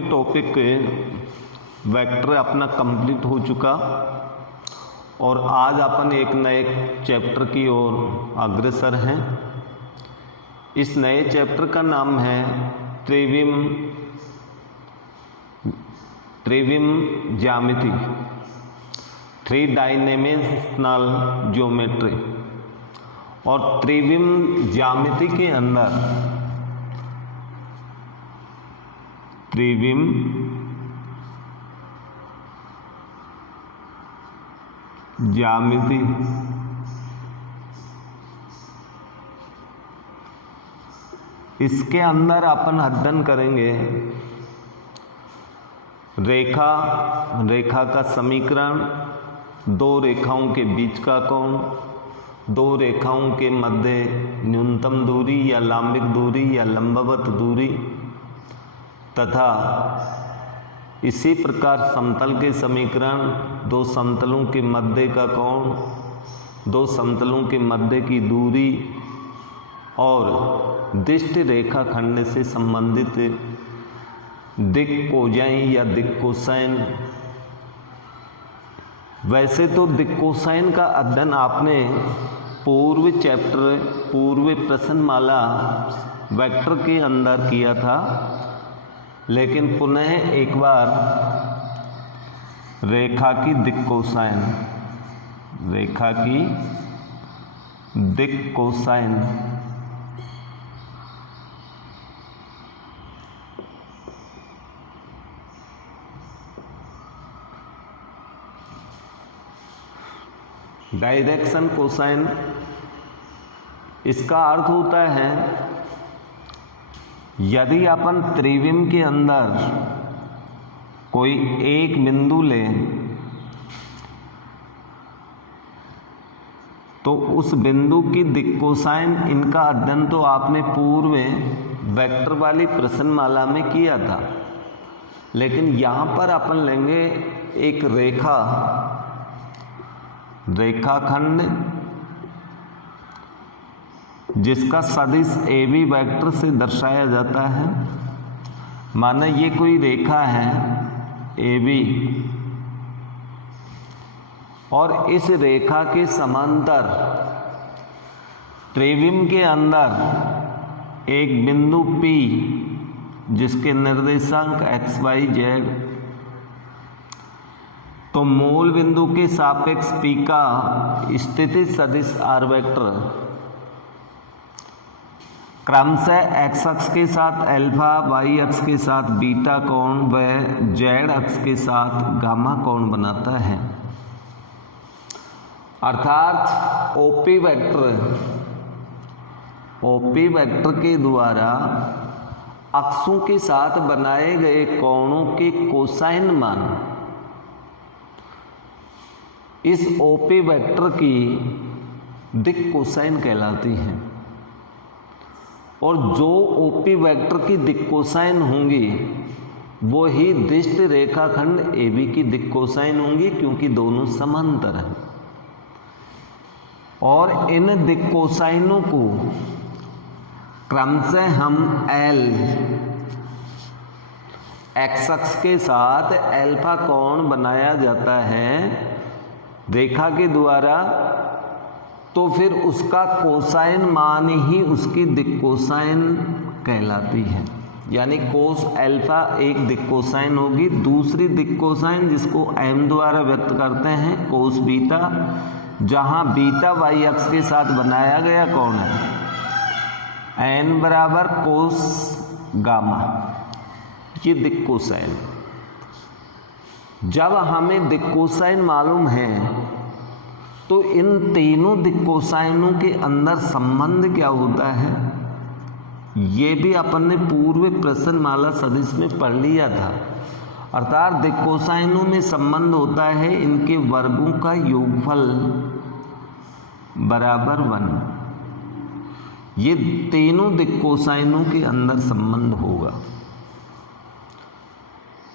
पूर्व topic vector अपना complete हो चुका और आज अपन एक नए चैप्टर की ओर अग्रसर हैं। इस नए चैप्टर का नाम है त्रिविम ज्यामिति, थ्री डायमेंशनल ज्योमेट्री। और त्रिविम ज्यामिति के अंदर त्रिविम ज्यामिति इसके अंदर अपन अध्ययन करेंगे रेखा का समीकरण, दो रेखाओं के बीच का कोण, दो रेखाओं के मध्य न्यूनतम दूरी या लंबिक दूरी या लंबवत दूरी, तथा इसी प्रकार समतल के समीकरण, दो समतलों के मध्य का कोण, दो समतलों के मध्य की दूरी और दिष्ट रेखाखंड से संबंधित दिक् कोजाइन या दिक् कोसाइन। वैसे तो दिक् कोसाइन का अध्ययन आपने पूर्व प्रश्नमाला वेक्टर के अंदर किया था, लेकिन पुनः एक बार रेखा की दिक् कोसाइन डायरेक्शन कोसाइन, इसका अर्थ होता है यदि अपन त्रिविम के अंदर कोई एक बिंदु लें तो उस बिंदु की दिक् कोसाइन, इनका अध्ययन तो आपने पूर्व वेक्टर वाली प्रश्नमाला में किया था, लेकिन यहाँ पर अपन लेंगे एक रेखाखंड जिसका सदिश ए बी वेक्टर से दर्शाया जाता है। माना ये कोई रेखा है ए बी और इस रेखा के समांतर त्रिविम के अंदर एक बिंदु P जिसके निर्देशांक x y z, तो मूल बिंदु के सापेक्ष P का स्थिति सदिश r वेक्टर क्रमशः x अक्ष के साथ अल्फा, y अक्ष के साथ बीटा कोण व z अक्ष के साथ गामा कोण बनाता है। अर्थात OP वेक्टर के द्वारा अक्षों के साथ बनाए गए कोणों के कोसाइन मान इस OP वेक्टर की दिक् कोसाइन कहलाती है। और जो OP वेक्टर की दिक् कोसाइन होंगी वो ही दिष्ट रेखाखंड AB की दिक् कोसाइन होंगी, क्योंकि दोनों समांतर हैं। और इन दिक् कोसाइनों को क्रमशः हम L x अक्ष के साथ अल्फा कोण बनाया जाता है रेखा के द्वारा, तो फिर उसका कोसाइन मान ही उसकी दिक् कोसाइन कहलाती है। यानी कोस अल्फा एक दिक् कोसाइन होगी, दूसरी दिक् कोसाइन जिसको m द्वारा व्यक्त करते हैं कोस बीटा, जहां बीटा y अक्ष के साथ बनाया गया कोण है n बराबर कोस गामा, ये दिक् कोसाइन। जब हमें दिक् कोसाइन मालूम है तो इन तीनों दिक् कोसाइनों के अंदर संबंध क्या होता है ये भी अपन ने पूर्व प्रश्नमाला सदिश में पढ़ लिया था। अर्थात दिक् कोसाइनों में संबंध होता है इनके वर्गों का योगफल बराबर 1। ये तीनों दिक् कोसाइनों के अंदर संबंध होगा।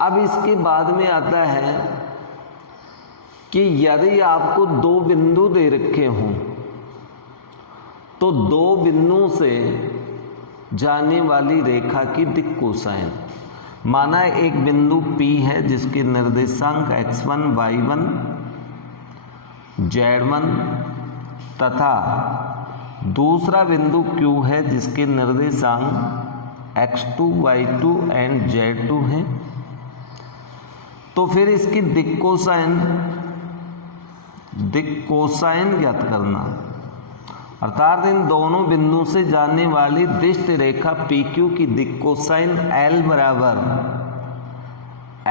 अब इसके बाद में आता है कि यदि आपको दो बिंदु दे रखे हों तो दो बिंदुओं से जाने वाली रेखा की दिक् कोसाइन, माना एक बिंदु P है जिसके निर्देशांक x1, y1, z1 तथा दूसरा बिंदु Q है जिसके निर्देशांक x2, y2 एंड z2 हैं। तो फिर इसकी दिक् कोसाइन ज्ञात करना, अर्थात इन दोनों बिंदु से जाने वाली दिष्ट रेखा PQ की दिक् कोसाइन L बराबर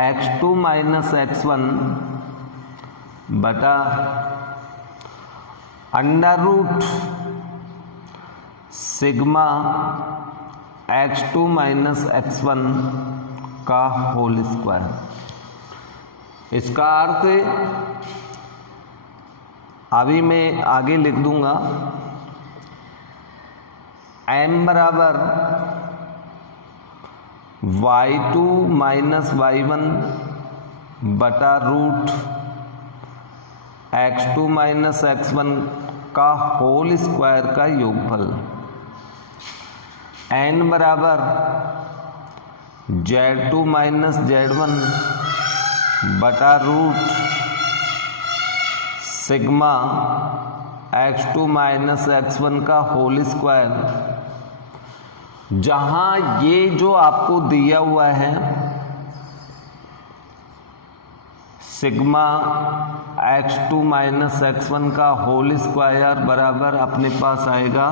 x2 माइनस x1 बटा under root sigma x2 minus x1 का होल स्क्वायर। इसका अर्थ अभी मैं आगे लिख दूंगा, m बराबर y2 माइनस y1 बटा रूट x2 माइनस x1 का होल स्क्वायर का योगफल, n बराबर z2 माइनस z1 बटा root sigma x2 minus x1 का होल स्क्वायर। जहां ये जो आपको दिया हुआ है सिग्मा x2 माइनस x1 का होल स्क्वायर बराबर अपने पास आएगा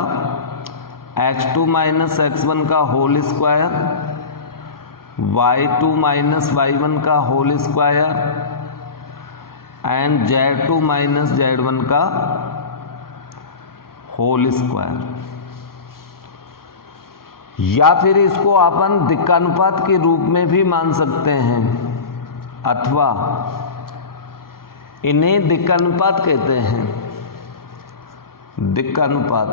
x2 माइनस x1 का whole square, y2 minus y1 का whole square and z2 minus z1 का होल स्क्वायर। या फिर इसको अपन दिक्कानुपात के रूप में भी मान सकते हैं, अथवा इन्हें दिक्कानुपात कहते हैं। दिक्कानुपात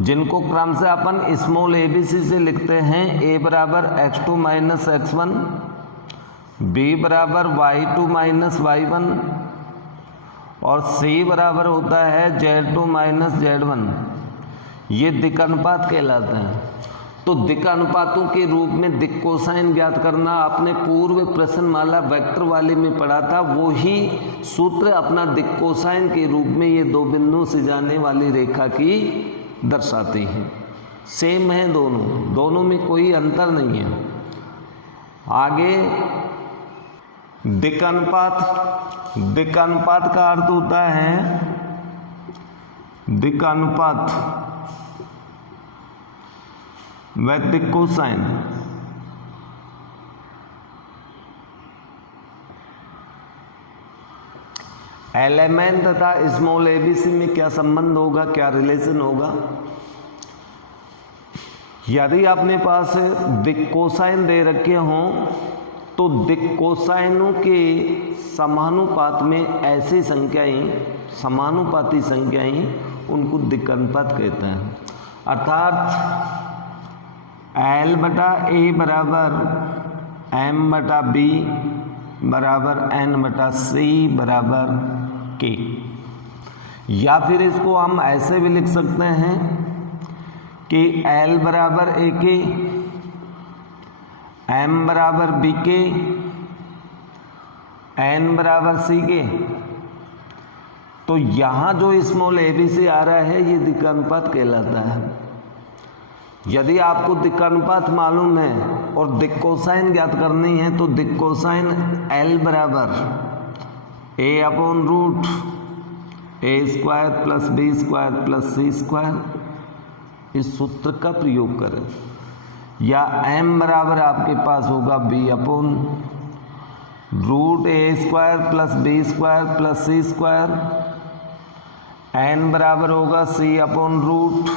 जिनको क्रम से अपन स्मॉल ABC से लिखते हैं, a बराबर x2 माइनस x1, b बराबर y2 माइनस y1 और c बराबर होता है z2 माइनस z1। ये दिक्कानुपात कहलाते हैं। तो दिक्कानुपातों के रूप में दिक् कोसाइन ज्ञात करना आपने पूर्व प्रश्नमाला वेक्टर वाले में पढ़ा था। वो ही सूत्र अपना दिक् कोसाइन के रूप में ये दो बिंदुओं से जाने वाली रेखा की दर्शाती है। सेम है दोनों में कोई अंतर नहीं है। आगे दिक्कानुपात का अर्थ होता है दिक्कानुपात व दिक् कोसाइन। एलिमेंट तथा स्मॉल ABC में क्या संबंध होगा, क्या रिलेशन होगा। यदि अपने पास दिक् कोसाइन दे रखे हों तो दिक् कोसाइनों के समानुपात में ऐसी संख्याएं, समानुपाती संख्याएं, उनको दिक्कानुपात कहते हैं। अर्थात L बटा A बराबर M बटा B बराबर N बटा C बराबर K। या फिर इसको हम ऐसे भी लिख सकते हैं कि L बराबर AK, M बराबर BK, N बराबर CK। तो यहाँ जो स्मॉल ABC आ रहा है ये दिक्कानुपात कहलाता है। यदि आपको दिक्कानुपात मालूम है और दिक् कोसाइन ज्ञात करनी है तो दिक् कोसाइन L बराबर A upon root A square plus B square plus C square, इस सूत्र का प्रयोग करें। या M बराबर आपके पास होगा B upon root A square plus B square plus C square. N बराबर होगा C upon root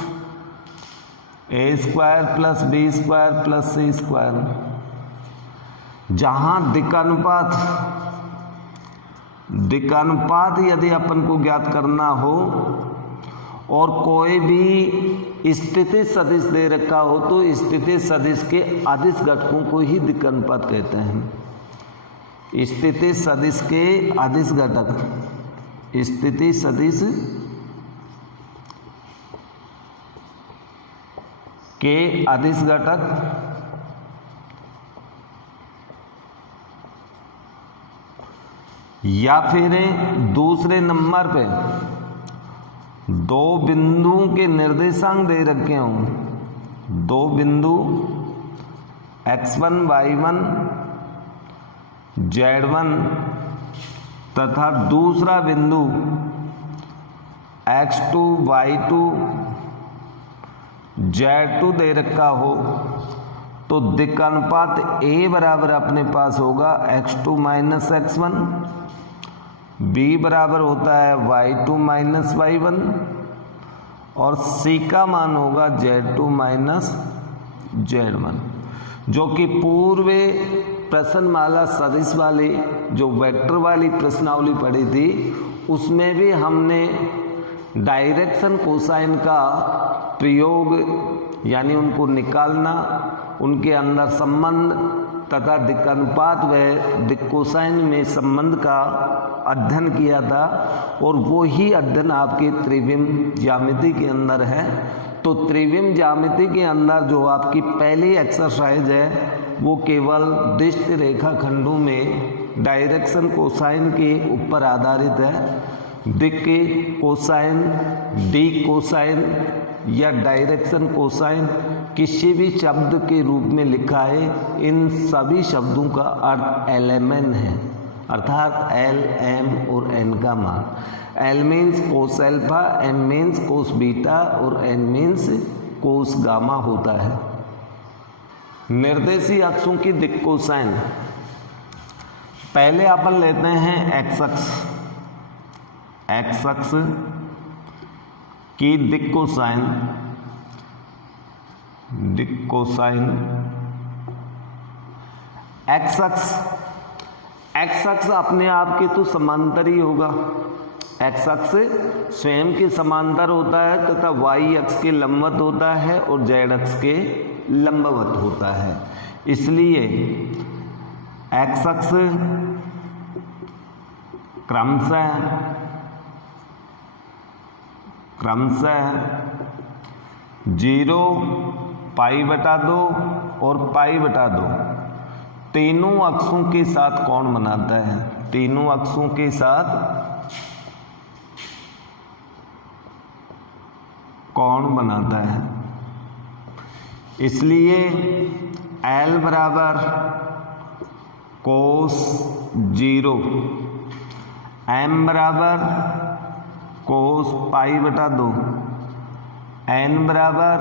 A square plus B square plus C square. जहां दिक्कानुपात यदि अपन को ज्ञात करना हो और कोई भी स्थिति सदिश दे रखा हो तो स्थिति सदिश के अदिश घटकों को ही दिक्कानुपात कहते हैं। स्थिति सदिश के अदिश घटक, स्थिति सदिश के अदिश घटक या फिर दूसरे नंबर पे दो बिंदुओं के निर्देशांक दे रखे हों, दो बिंदु x1 y1 z1 तथा दूसरा बिंदु x2 y2 z2 दे रखा हो, तो दिक्कनुपात A बराबर अपने पास होगा x2 माइनस x1, B बराबर होता है y2 माइनस y1 और C का मान होगा z2 माइनस z1, जो कि पूर्व प्रश्नमाला सदिश वाली जो वेक्टर वाली प्रश्नावली पढ़ी थी उसमें भी हमने डायरेक्शन कोसाइन का प्रयोग यानी उनको निकालना, उनके अंदर संबंध तथा दिक्कनुपात व दिक्कोसाइन में संबंध का अध्ययन किया था और वो ही अध्ययन आपके त्रिविम ज्यामिति के अंदर है। तो त्रिविम ज्यामिति के अंदर जो आपकी पहली एक्सरसाइज है वो केवल दिष्ट रेखाखंडों में डायरेक्शन कोसाइन के ऊपर आधारित है। दिक् कोसाइन, डी कोसाइन या डायरेक्शन कोसाइन किसी भी शब्द के रूप में लिखा है, इन सभी शब्दों का अर्थ LMN है, अर्थात L, M और N का मान। L मीन्स कोस alpha, M means cos beta और N मीन्स कोस गामा होता है। निर्देशीय अक्षों की दिक् कोसाइन, पहले अपन लेते हैं x अक्ष, x अक्ष की दिक् कोसाइन, दिक् कोसाइन x अक्ष अपने आप के तो समांतर ही होगा, x अक्ष स्वयं के समांतर होता है तथा y अक्ष के लंबवत होता है और z अक्ष के लंबवत होता है। इसलिए x अक्ष क्रमशः 0, π/2 और π/2 तीनों अक्षों के साथ कोण बनाता है, तीनों अक्षों के साथ कोण बनाता है। इसलिए L बराबर कोस 0, M बराबर कोस π/2, N बराबर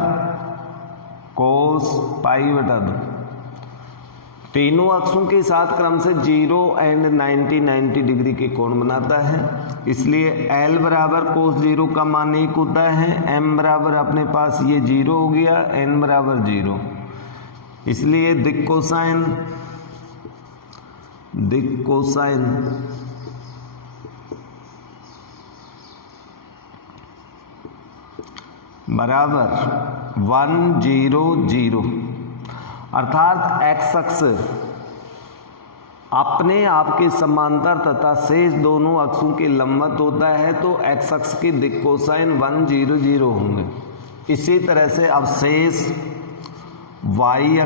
कोस π/2 तीनों अक्षों के साथ क्रम से 0 एंड 90 डिग्री के कोण बनाता है। इसलिए L बराबर कोस 0 का मान 1 होता है, M बराबर अपने पास ये 0 हो गया, N बराबर 0। इसलिए दिक् कोसाइन बराबर 1 0 0, अर्थात x अक्ष अपने आप के समांतर तथा शेष दोनों अक्षों के लंबवत होता है, तो x अक्ष की दिक् कोसाइन 1 0 0 होंगे। इसी तरह से अब शेष y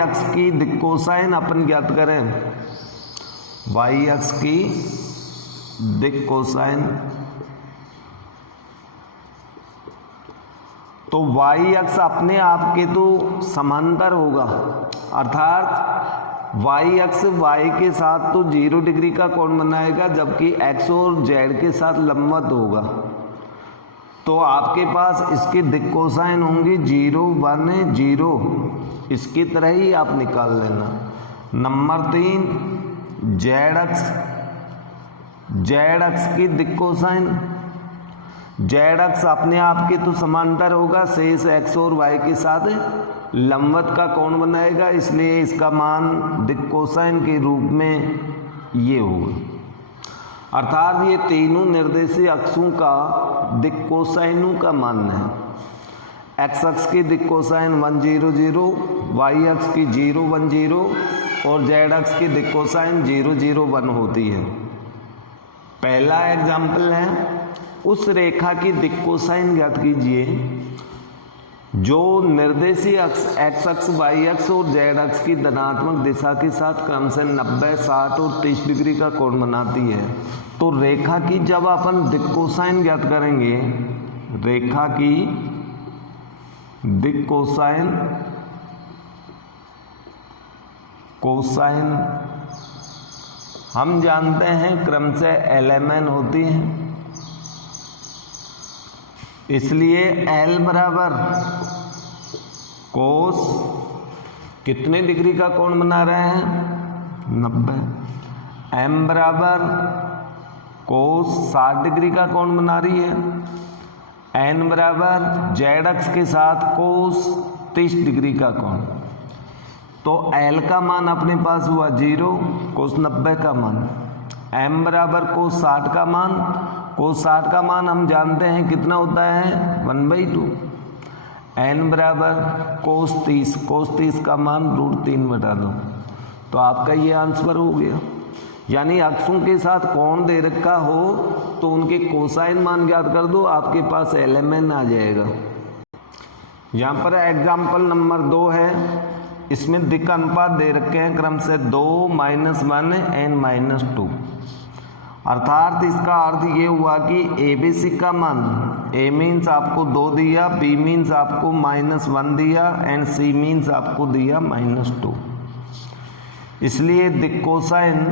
अक्ष की दिक् कोसाइन अपन ज्ञात करें, y अक्ष की दिक् कोसाइन, तो y अक्ष अपने आप के तो समांतर होगा, अर्थात y अक्ष y के साथ तो 0 डिग्री का कोण बनाएगा, जबकि x और z के साथ लंबवत होगा। तो आपके पास इसकी दिक् कोसाइन होंगी 0 1 0, इसकी तरह ही आप निकाल लेना। नंबर 3 z अक्ष की दिक् कोसाइन, z अक्ष अपने आप के तो समांतर होगा, शेष x और y के साथ लंबवत का कोण बनाएगा, इसलिए इसका मान दिक् कोसाइन के रूप में ये होगा। अर्थात ये तीनों निर्देशीय अक्षों का दिक् कोसाइनों का मान है। x अक्ष की दिक् कोसाइन 1 0 0, y अक्ष की 0 1 0 और z अक्ष की दिक् कोसाइन 0 0 1 होती है। पहला एग्जाम्पल है, उस रेखा की दिक् कोसाइन ज्ञात कीजिए जो निर्देशीय अक्ष एक्स अक्ष, वाई अक्ष और जेड अक्ष की धनात्मक दिशा के साथ क्रम से 90, 60 और 30 डिग्री का कोण बनाती है, तो रेखा की जब अपन दिक् कोसाइन ज्ञात करेंगे, रेखा की दिक् कोसाइन हम जानते हैं क्रम से lmn होती है, इसलिए L बराबर कोस कितने डिग्री का कोण बना रहे हैं 90, M बराबर कोस 60 डिग्री का कोण बना रही है, N बराबर जेड अक्ष के साथ कोस 30 डिग्री का कोण, तो L का मान अपने पास हुआ 0, कोस 90 का मान, M बराबर कोस 60 का मान, कोस 60 का मान हम जानते हैं कितना होता है 1/2, N बराबर कोस 30 का मान √3/2, तो आपका ये आंसर हो गया। यानी अक्षों के साथ कोण दे रखा हो तो उनके कोसाइन मान ज्ञात कर दो, आपके पास lmn आ जाएगा। यहाँ पर एग्जाम्पल नंबर 2 है, इसमें दिक् अनुपात दे रखे हैं क्रम से 2, -1 एंड -2, अर्थात इसका अर्थ ये हुआ कि ABC का मान A मीन्स आपको 2 दिया, B मीन्स आपको -1 दिया एंड C मीन्स आपको दिया -2। इसलिए दिक् कोसाइन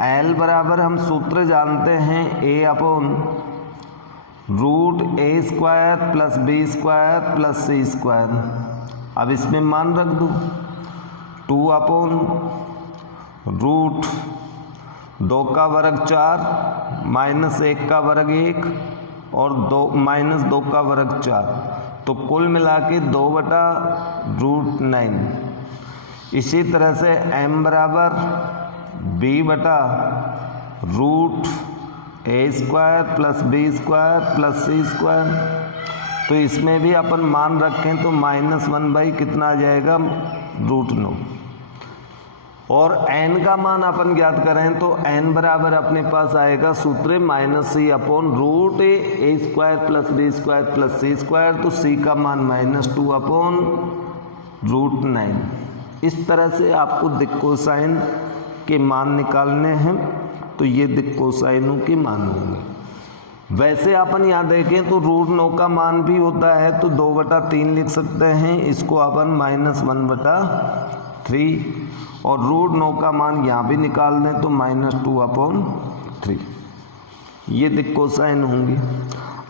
L बराबर हम सूत्र जानते हैं A/√A² + B² + C²। अब इसमें मान रख दो 2/√2 का वर्ग 4 -1 का वर्ग 1 और 2 का वर्ग 4, तो कुल मिला के 2/√9। इसी तरह से M बराबर B/√A² + B² + C², तो इसमें भी अपन मान रखें तो -1 कितना आ जाएगा √9, और n का मान अपन ज्ञात करें तो n बराबर अपने पास आएगा सूत्र -c/√A² + B² + C², तो c का मान -2/√9। इस तरह से आपको दिक् कोसाइन के मान निकालने हैं, तो ये दिक् कोसाइनों के मान होंगे। वैसे अपन यहाँ देखें तो √9 का मान भी होता है, तो 2/3 लिख सकते हैं, इसको अपन -1/3, और √9 का मान यहाँ भी निकाल दें तो -2/3, ये दिक् कोसाइन होंगी।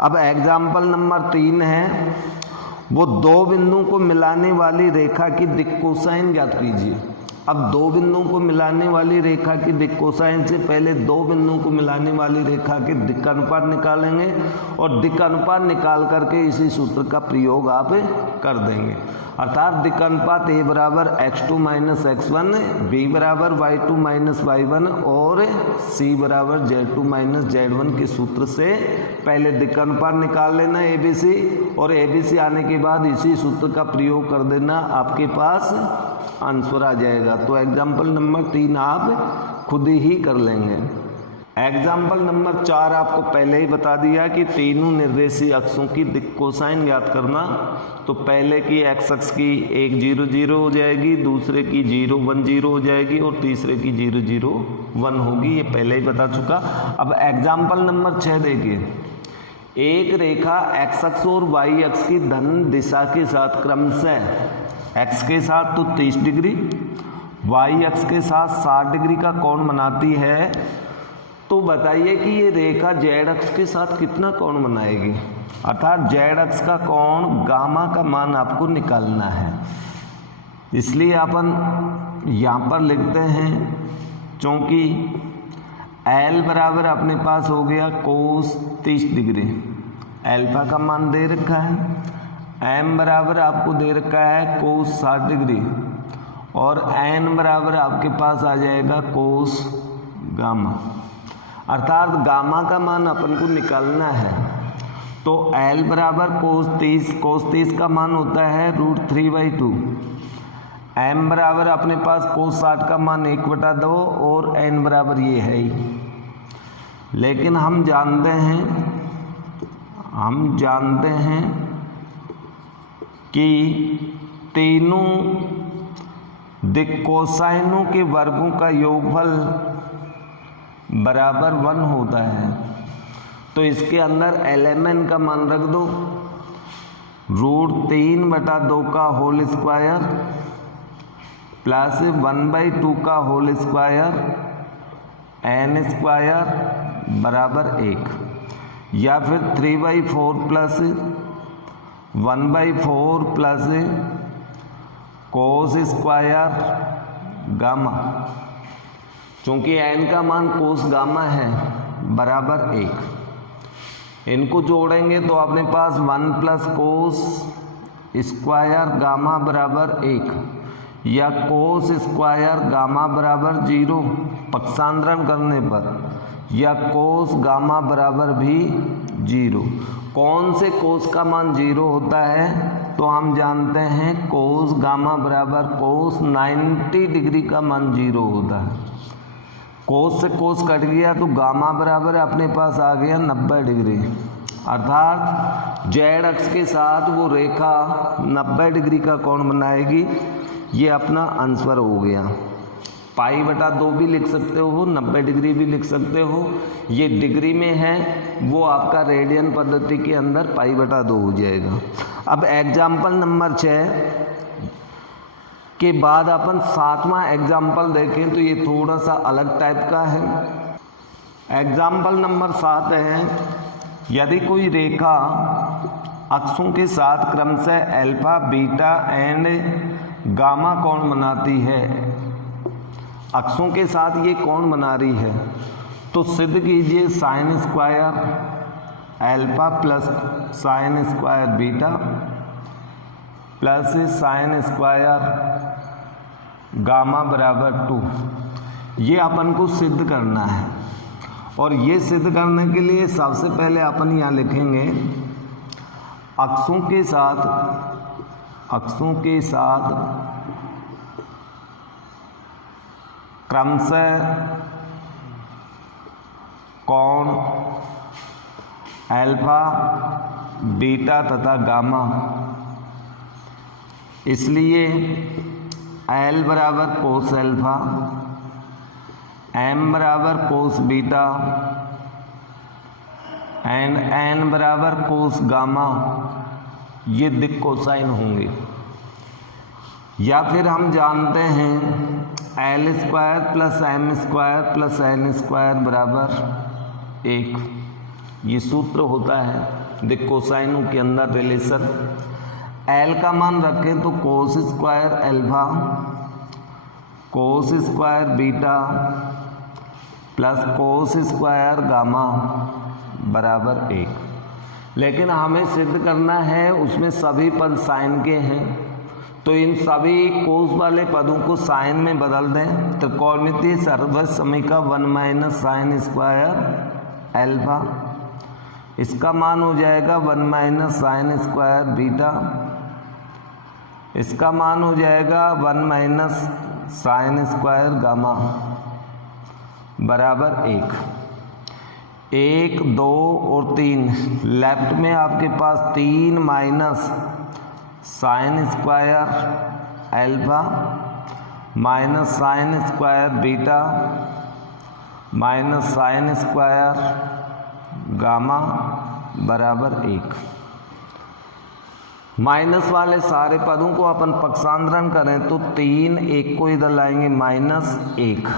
अब एग्जाम्पल नंबर 3 है, वो दो बिंदुओं को मिलाने वाली रेखा की दिक् कोसाइन ज्ञात कीजिए। अब दो बिंदुओं को मिलाने वाली रेखा की दिक् कोसाइन से पहले दो बिंदुओं को मिलाने वाली रेखा के दिक् अनुपात निकालेंगे, और दिक् अनुपात निकाल करके इसी सूत्र का प्रयोग आप कर देंगे। अर्थात दिक् अनुपात A बराबर x2 - x1, B बराबर y2 - y1 और C बराबर z2 - z1 के सूत्र से पहले दिक् अनुपात निकाल लेना ABC, और ABC आने के बाद इसी सूत्र का प्रयोग कर देना, आपके पास आंसर आ जाएगा। तो एग्जाम्पल नंबर 3 आप खुद ही कर लेंगे। एग्जाम्पल नंबर 4 आपको पहले ही बता दिया कि तीनों निर्देशीय अक्षों की दिक् कोसाइन ज्ञात करना। तो पहले की x अक्ष की 1 0 0 हो जाएगी, दूसरे की 0 1 0 हो जाएगी और तीसरे की 0 0 1 होगी, ये पहले ही बता चुका। अब एग्जाम्पल नंबर 6 देखिए, एक रेखा x अक्ष और y अक्ष की धन दिशा के साथ क्रम से x के साथ तो 30 डिग्री, y अक्ष के साथ 60 डिग्री का कोण बनाती है, तो बताइए कि ये रेखा z अक्ष के साथ कितना कोण बनाएगी। अर्थात z अक्ष का कोण गामा का मान आपको निकालना है। इसलिए अपन यहाँ पर लिखते हैं, चूँकि L बराबर अपने पास हो गया कोस 30 डिग्री, अल्फा का मान दे रखा है, M बराबर आपको दे रखा है कोस 60 डिग्री, और N बराबर आपके पास आ जाएगा कोस गामा। अर्थात गामा का मान अपन को निकालना है, तो L बराबर कोस 30 का मान होता है √3/2, M बराबर अपने पास कोस 60 का मान 1/2 और N बराबर ये है ही। लेकिन हम जानते हैं कि तीनों दिक् कोसाइनों के वर्गों का योगफल बराबर 1 होता है, तो इसके अंदर lmn का मान रख दो, √3/2 का होल स्क्वायर प्लस 1/2 का होल स्क्वायर n स्क्वायर बराबर 1, या फिर 3/4 plus 1/4 plus cos square gamma, चूंकि n का मान कोस गामा है बराबर 1। इनको जोड़ेंगे तो अपने पास 1 प्लस कोस स्क्वायर गामा बराबर 1 या कोस स्क्वायर गामा बराबर 0 पक्षांतरण करने पर, या कोस गामा बराबर भी 0। कौन से कोस का मान 0 होता है? तो हम जानते हैं कोस गामा बराबर कोस 90 डिग्री का मान 0 होता है। कोस से कोस कट गया तो गामा बराबर अपने पास आ गया 90 डिग्री, अर्थात जेड अक्ष के साथ वो रेखा 90 डिग्री का कोण बनाएगी। ये अपना आंसर हो गया। π/2 भी लिख सकते हो, 90 डिग्री भी लिख सकते हो। ये डिग्री में है, वो आपका रेडियन पद्धति के अंदर π/2 हो जाएगा। अब एग्जाम्पल नंबर 6 के बाद अपन 7वां एग्जाम्पल देखें तो ये थोड़ा सा अलग टाइप का है। एग्जाम्पल नंबर 7 है, यदि कोई रेखा अक्षों के साथ क्रमशः अल्फा, बीटा एंड गामा कोण बनाती है, अक्षों के साथ ये कोण बना रही है, तो सिद्ध कीजिए sine square alpha plus sine square beta plus sine square gamma बराबर 2। ये अपन को सिद्ध करना है, और ये सिद्ध करने के लिए सबसे पहले अपन यहाँ लिखेंगे अक्षों के साथ क्रमशः कोण अल्फा, बीटा तथा गामा, इसलिए L बराबर कोस अल्फा, M बराबर कोस बीटा एंड N बराबर कोस गामा, ये दिक् कोसाइन होंगे। या फिर हम जानते हैं L square plus M square plus N square बराबर 1, ये सूत्र होता है दिक् कोसाइनों के अंदर रिलेशन। L का मान रखें तो cos square alpha, cos square beta plus cos square gamma बराबर 1। लेकिन हमें सिद्ध करना है उसमें सभी पद साइन के हैं, तो इन सभी कोस वाले पदों को साइन में बदल दें। त्रिकोणमितीय सर्वज समीका 1 माइनस साइन स्क्वायर अल्फा, इसका मान हो जाएगा 1 माइनस साइन स्क्वायर बीटा, इसका मान हो जाएगा 1 माइनस साइन स्क्वायर गामा बराबर 1। 1, 2 और 3, लेफ्ट में आपके पास 3 minus sine square alpha minus sine square beta minus sine square gamma बराबर 1। माइनस वाले सारे पदों को अपन पक्षांतरण करें तो 3, 1 को इधर लाएंगे -1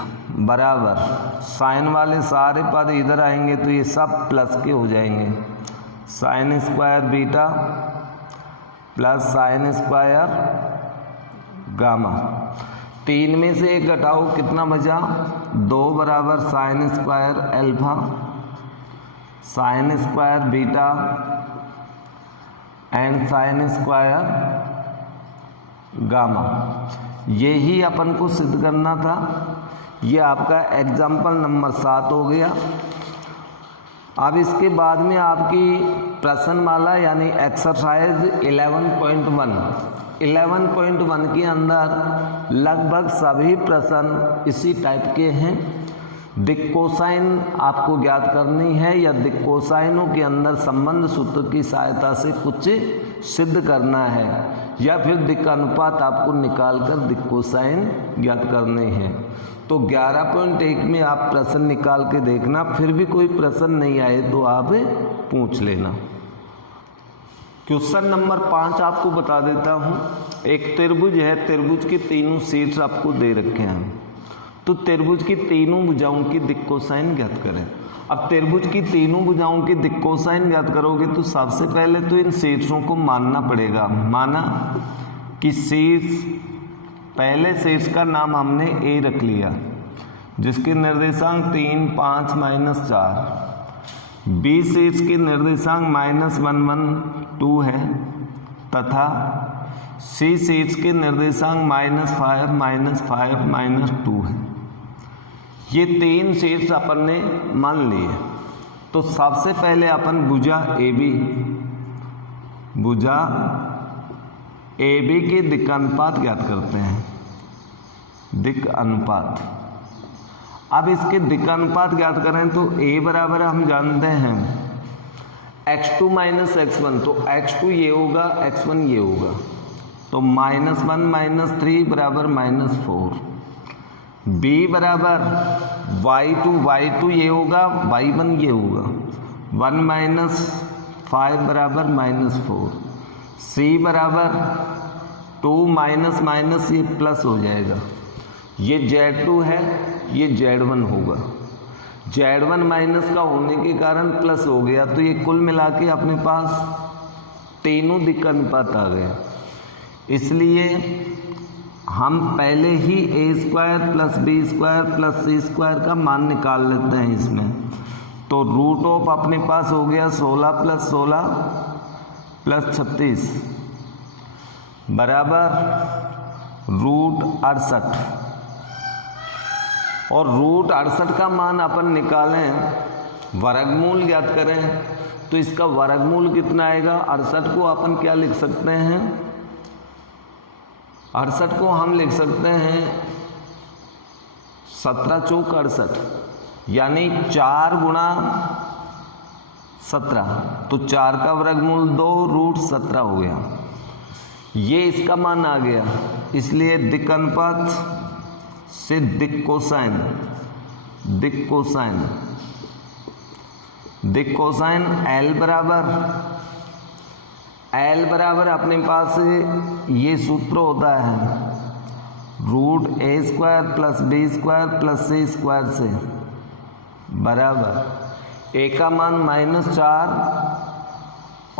बराबर साइन वाले सारे पद इधर आएंगे तो ये सब प्लस के हो जाएंगे। Sine square beta plus sine square gamma, 3 में से 1 घटाओ कितना बचा? 2 बराबर sine square alpha sine square beta and sine square gamma. यही अपन को सिद्ध करना था। ये आपका एग्जाम्पल नंबर 7 हो गया। अब इसके बाद में आपकी प्रश्नमाला यानी एक्सरसाइज 11.1 के अंदर लगभग सभी प्रश्न इसी टाइप के हैं। दिक् कोसाइन आपको ज्ञात करनी है या दिक् कोसाइनों के अंदर संबंध सूत्र की सहायता से कुछ सिद्ध करना है या फिर दिक् अनुपात आपको निकाल कर दिक् कोसाइन ज्ञात करने हैं। तो 11.1 में आप प्रश्न निकाल के देखना, फिर भी कोई प्रश्न नहीं आए तो आप पूछ लेना। क्वेश्चन नंबर 5 आपको बता देता हूँ। एक त्रिभुज है, त्रिभुज के तीनों शीर्ष आपको दे रखे हैं, तो त्रिभुज की तीनों भुजाओं की दिक् कोसाइन ज्ञात करें। अब त्रिभुज की तीनों भुजाओं की दिक् कोसाइन ज्ञात करोगे तो सबसे पहले तो इन शीर्षों को मानना पड़ेगा। माना कि शीर्ष, पहले शीर्ष का नाम हमने ए रख लिया जिसके निर्देशांक 3, 5, -4। बी शीर्ष के निर्देशांक -1, 1, 2 है तथा सी शीर्ष के निर्देशांक -5, -5, -2 है। ये तीन शीर्ष अपन ने मान लिए। तो सबसे पहले अपन भुजा ए बी के दिक् अनुपात ज्ञात करते हैं। दिक् अनुपात, अब इसके दिक् अनुपात ज्ञात करें तो a बराबर हम जानते हैं x2 - x1, तो x2 ये होगा, x1 ये होगा, तो -1 - 3 बराबर -4। b बराबर y2 ये होगा, y1 ये होगा, 1 - 5 बराबर -4। c बराबर 2 माइनस ये प्लस हो जाएगा, ये Z2 है, ये Z1 होगा। Z1 माइनस का होने के कारण प्लस हो गया, तो ये कुल मिला के अपने पास तीनों दिक् अनुपात आ गया। इसलिए हम पहले ही a² + b² + c² का मान निकाल लेते हैं इसमें। तो रूट ऑफ अपने पास हो गया 16 + 16 + 36 बराबर √68। और √68 का मान अपन निकालें, वर्गमूल ज्ञात करें, तो इसका वर्गमूल कितना आएगा। 68 को अपन क्या लिख सकते हैं, 68 को हम लिख सकते हैं 17 चौक 68, यानी 4 × 17, तो 4 का वर्गमूल 2 √17 हो गया। ये इसका मान आ गया। इसलिए दिक् अनुपात से दिक् कोसाइन L बराबर अपने पास ये सूत्र होता है √a² + b² + c² से बराबर a का मान -4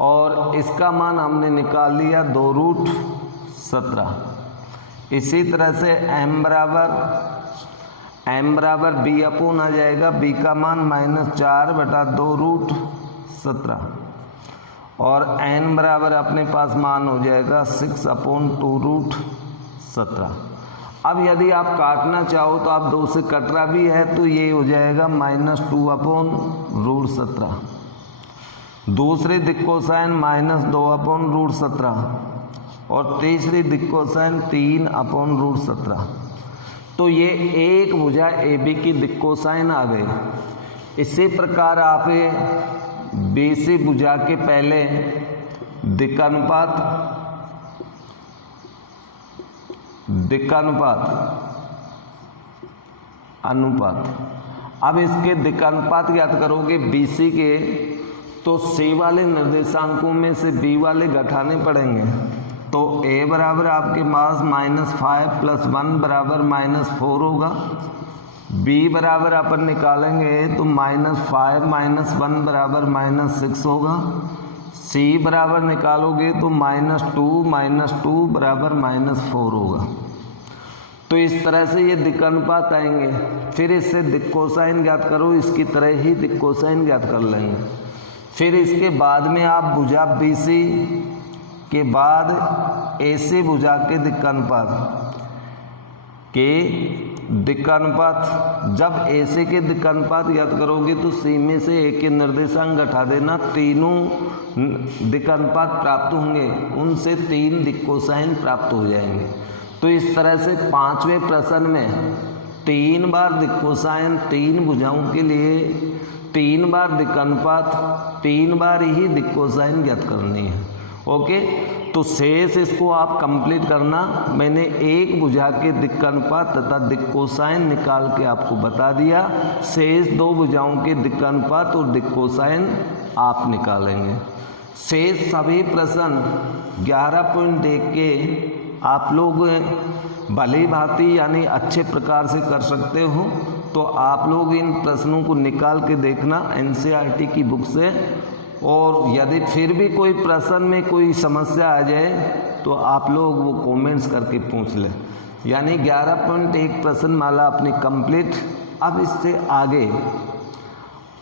और इसका मान हमने निकाल लिया 2 √17। इसी तरह से m बराबर b/, आ जाएगा, b का मान -4 बटा 2 √17 और n बराबर अपने पास मान हो जाएगा 6/2 √17। अब यदि आप काटना चाहो तो आप 2 से कट रहा भी है तो ये हो जाएगा -2/√17। दूसरी दिक् कोसाइन -2/√17 और तीसरी दिक् कोसाइन 3/√17। तो ये एक भुजा ए बी की दिक् कोसाइन आ गई। इसी प्रकार आप बी सी भुजा के पहले दिक् अनुपात, अब इसके दिक् अनुपात ज्ञात करोगे बी सी के, तो सी वाले निर्देशांकों में से बी वाले घटाने पड़ेंगे। तो a बराबर आपके पास -5 + 1 बराबर -4 होगा। b बराबर अपन निकालेंगे तो -5 - 1 बराबर -6 होगा। c बराबर निकालोगे तो -2 बराबर -4 होगा। तो इस तरह से ये दिक् अनुपात आएंगे। फिर इससे दिक् कोसाइन ज्ञात करो, इसकी तरह ही दिक् कोसाइन ज्ञात कर लेंगे। फिर इसके बाद में आप भुजा बी सी के बाद ए सी भुजा के दिक् अनुपात जब ए सी के दिक् अनुपात ज्ञात करोगे तो सी में से ए के निर्देशांक घटा देना, तीनों दिक् अनुपात प्राप्त होंगे, उनसे 3 दिक् कोसाइन प्राप्त हो जाएंगे। तो इस तरह से 5वें प्रश्न में 3 बार दिक् कोसाइन, 3 भुजाओं के लिए 3 बार दिक् अनुपात, 3 बार ही दिक् कोसाइन ज्ञात करनी है। ओके, तो शेष इसको आप कंप्लीट करना। मैंने एक भुजा के दिक् अनुपात तथा दिक् कोसाइन निकाल के आपको बता दिया। शेष दो भुजाओं के दिक् अनुपात और दिक् कोसाइन आप निकालेंगे। शेष सभी प्रश्न 11 पॉइंट देख के आप लोग भली भांति यानी अच्छे प्रकार से कर सकते हो। तो आप लोग इन प्रश्नों को निकाल के देखना एनसीईआरटी की बुक से, और यदि फिर भी कोई प्रश्न में कोई समस्या आ जाए तो आप लोग वो कमेंट्स करके पूछ लें। यानी 11.1 प्रश्न माला अपनी कंप्लीट। अब इससे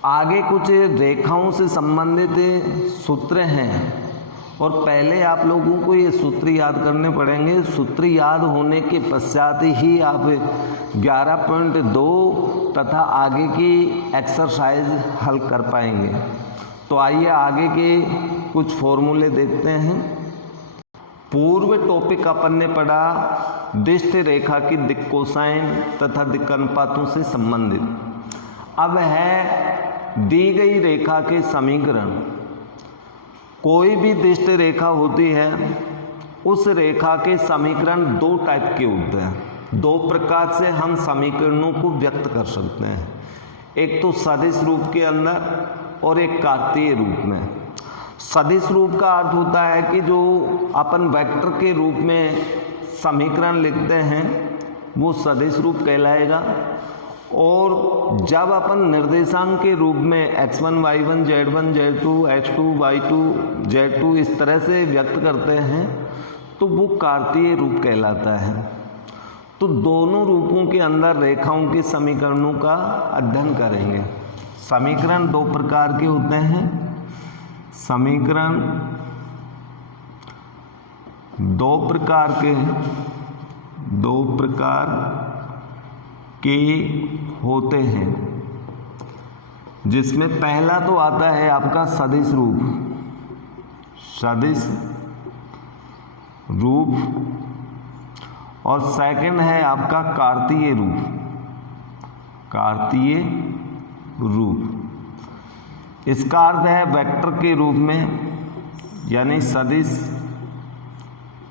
आगे कुछ रेखाओं से संबंधित सूत्र हैं, और पहले आप लोगों को ये सूत्र याद करने पड़ेंगे। सूत्र याद होने के पश्चात ही आप 11.2 तथा आगे की एक्सरसाइज हल कर पाएंगे। तो आइए आगे के कुछ फॉर्मूले देखते हैं। पूर्व टॉपिक अपन ने पढ़ा दिष्ट रेखा की दिक् कोसाइन तथा दिक् अनुपातों से संबंधित। अब है दी गई रेखा के समीकरण। कोई भी दिष्ट रेखा होती है, उस रेखा के समीकरण दो टाइप के होते हैं। दो प्रकार से हम समीकरणों को व्यक्त कर सकते हैं, एक तो सदिश रूप के अंदर और एक कार्तीय रूप में। सदिश रूप का अर्थ होता है कि जो अपन वेक्टर के रूप में समीकरण लिखते हैं वो सदिश रूप कहलाएगा। और जब अपन निर्देशांक के रूप में x1 y1 z1 z2 x2 y2 z2 इस तरह से व्यक्त करते हैं तो वो कार्तीय रूप कहलाता है। तो दोनों रूपों के अंदर रेखाओं के समीकरणों का अध्ययन करेंगे। समीकरण दो प्रकार के होते हैं। समीकरण दो प्रकार के होते हैं, जिसमें पहला तो आता है आपका सदिश रूप और सेकंड है आपका कार्तीय रूप। इसका अर्थ है वेक्टर के रूप में यानी सदिश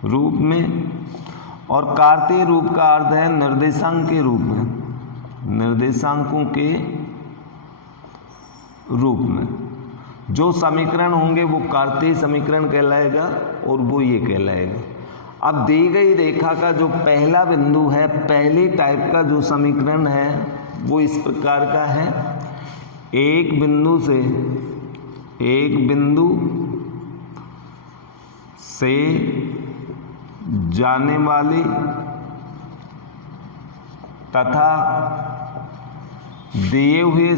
रूप में, और कार्तीय रूप का अर्थ है निर्देशांक के रूप में, निर्देशांकों के रूप में। जो समीकरण होंगे वो कार्तीय समीकरण कहलाएगा और वो ये कहलाएगा। अब दी गई रेखा का जो पहला बिंदु है, पहली टाइप का जो समीकरण है वो इस प्रकार का है। एक बिंदु से जाने वाली तथा दिए हुए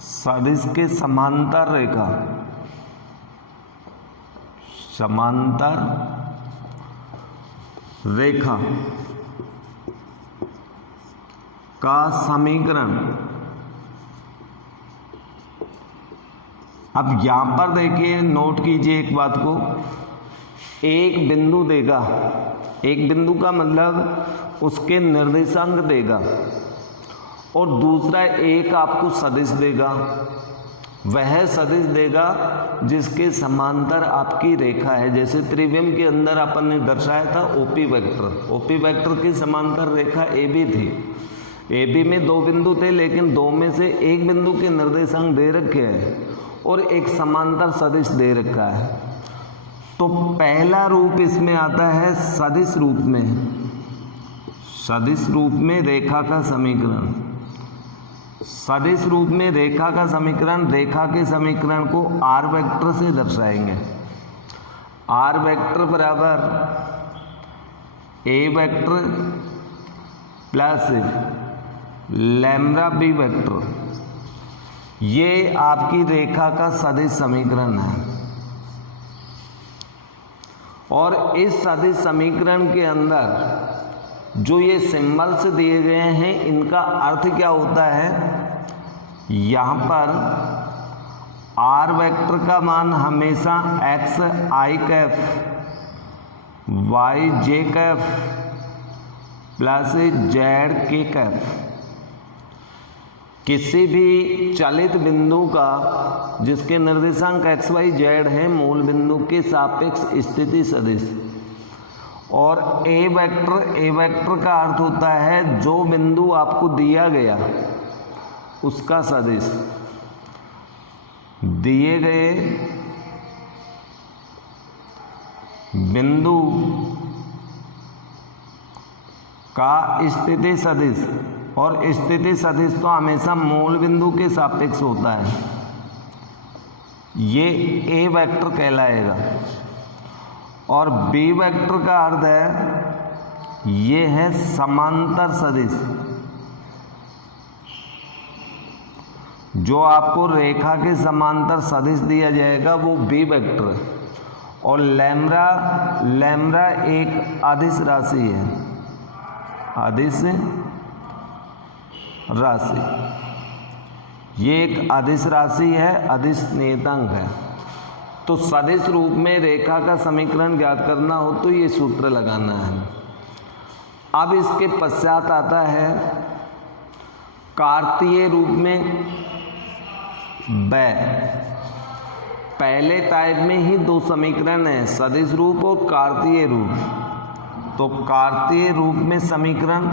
सदिश के समांतर रेखा का समीकरण। अब यहां पर देखिए, नोट कीजिए एक बात को। एक बिंदु देगा, एक बिंदु का मतलब उसके निर्देशांक देगा, और दूसरा एक आपको सदिश देगा। वह सदिश देगा जिसके समांतर आपकी रेखा है। जैसे त्रिविम के अंदर अपन ने दर्शाया था ओपी वेक्टर की समांतर रेखा AB थी। AB में दो बिंदु थे, लेकिन दो में से एक बिंदु के निर्देशांक दे रखे हैं और एक समांतर सदिश दे रखा है। तो पहला रूप इसमें आता है सदिश रूप में रेखा का समीकरण। सदिश रूप में रेखा का समीकरण, रेखा के समीकरण को R वेक्टर से दर्शाएंगे। R वेक्टर बराबर A vector plus lambda B vector. ये आपकी रेखा का सदिश समीकरण है। और इस सदिश समीकरण के अंदर जो ये सिंबल्स दिए गए हैं, इनका अर्थ क्या होता है? यहाँ पर R वेक्टर का मान हमेशा x i Kaif y j Kaif plus z k Kaif किसी भी चलित बिंदु का जिसके निर्देशांक x y z है मूल बिंदु के सापेक्ष स्थिति सदिश। और ए वेक्टर का अर्थ होता है जो बिंदु आपको दिया गया उसका सदिश। दिए गए बिंदु का स्थिति सदिश, और स्थिति सदिश तो हमेशा मूल बिंदु के सापेक्ष होता है, ये ए वेक्टर कहलाएगा। और बी वेक्टर का अर्थ है ये है समांतर सदिश। जो आपको रेखा के समांतर सदिश दिया जाएगा वो बी वेक्टर है। और लैम्ब्डा एक अदिश राशि है, अदिश राशि, ये एक अदिश राशि है, अदिश नियतांक है। तो सदिश रूप में रेखा का समीकरण ज्ञात करना हो तो ये सूत्र लगाना है। अब इसके पश्चात आता है कार्तीय रूप में वै। पहले टाइप में ही दो समीकरण है, सदिश रूप और कार्तीय रूप। तो कार्तीय रूप में समीकरण,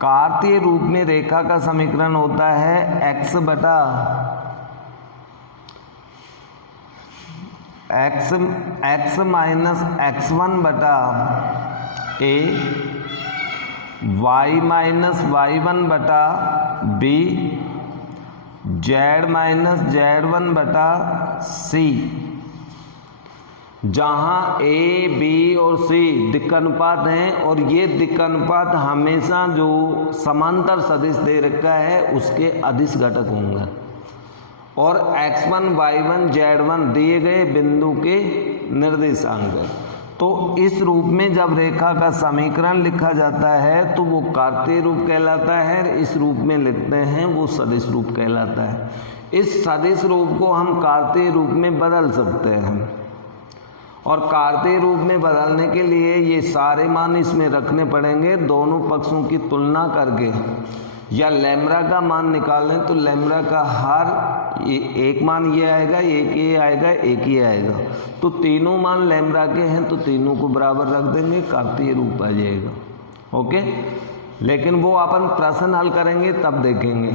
कार्तीय रूप में रेखा का समीकरण होता है x बटा x माइनस x1 बटा a, y माइनस y1 बटा b, z माइनस z1 बटा c। जहाँ a, b और c दिक्कनुपात हैं और ये दिक्कनुपात हमेशा जो समांतर सदिश दे रखा है उसके अदिश घटक होंगे। और x1, y1, z1 दिए गए बिंदु के निर्देशांक है। तो इस रूप में जब रेखा का समीकरण लिखा जाता है तो वो कार्तीय रूप कहलाता है, इस रूप में लिखते हैं वो सदिश रूप कहलाता है। इस सदिश रूप को हम कार्तीय रूप में बदल सकते हैं, और कार्तीय रूप में बदलने के लिए ये सारे मान इसमें रखने पड़ेंगे। दोनों पक्षों की तुलना करके या लैम्ब्डा का मान निकालें तो लैम्ब्डा का हर एक मान ये आएगा, एक ये आएगा, एक ये आएगा। तो तीनों मान लैम्ब्डा के हैं तो तीनों को बराबर रख देंगे, कार्तीय रूप आ जाएगा। ओके, लेकिन वो अपन प्रश्न हल करेंगे तब देखेंगे।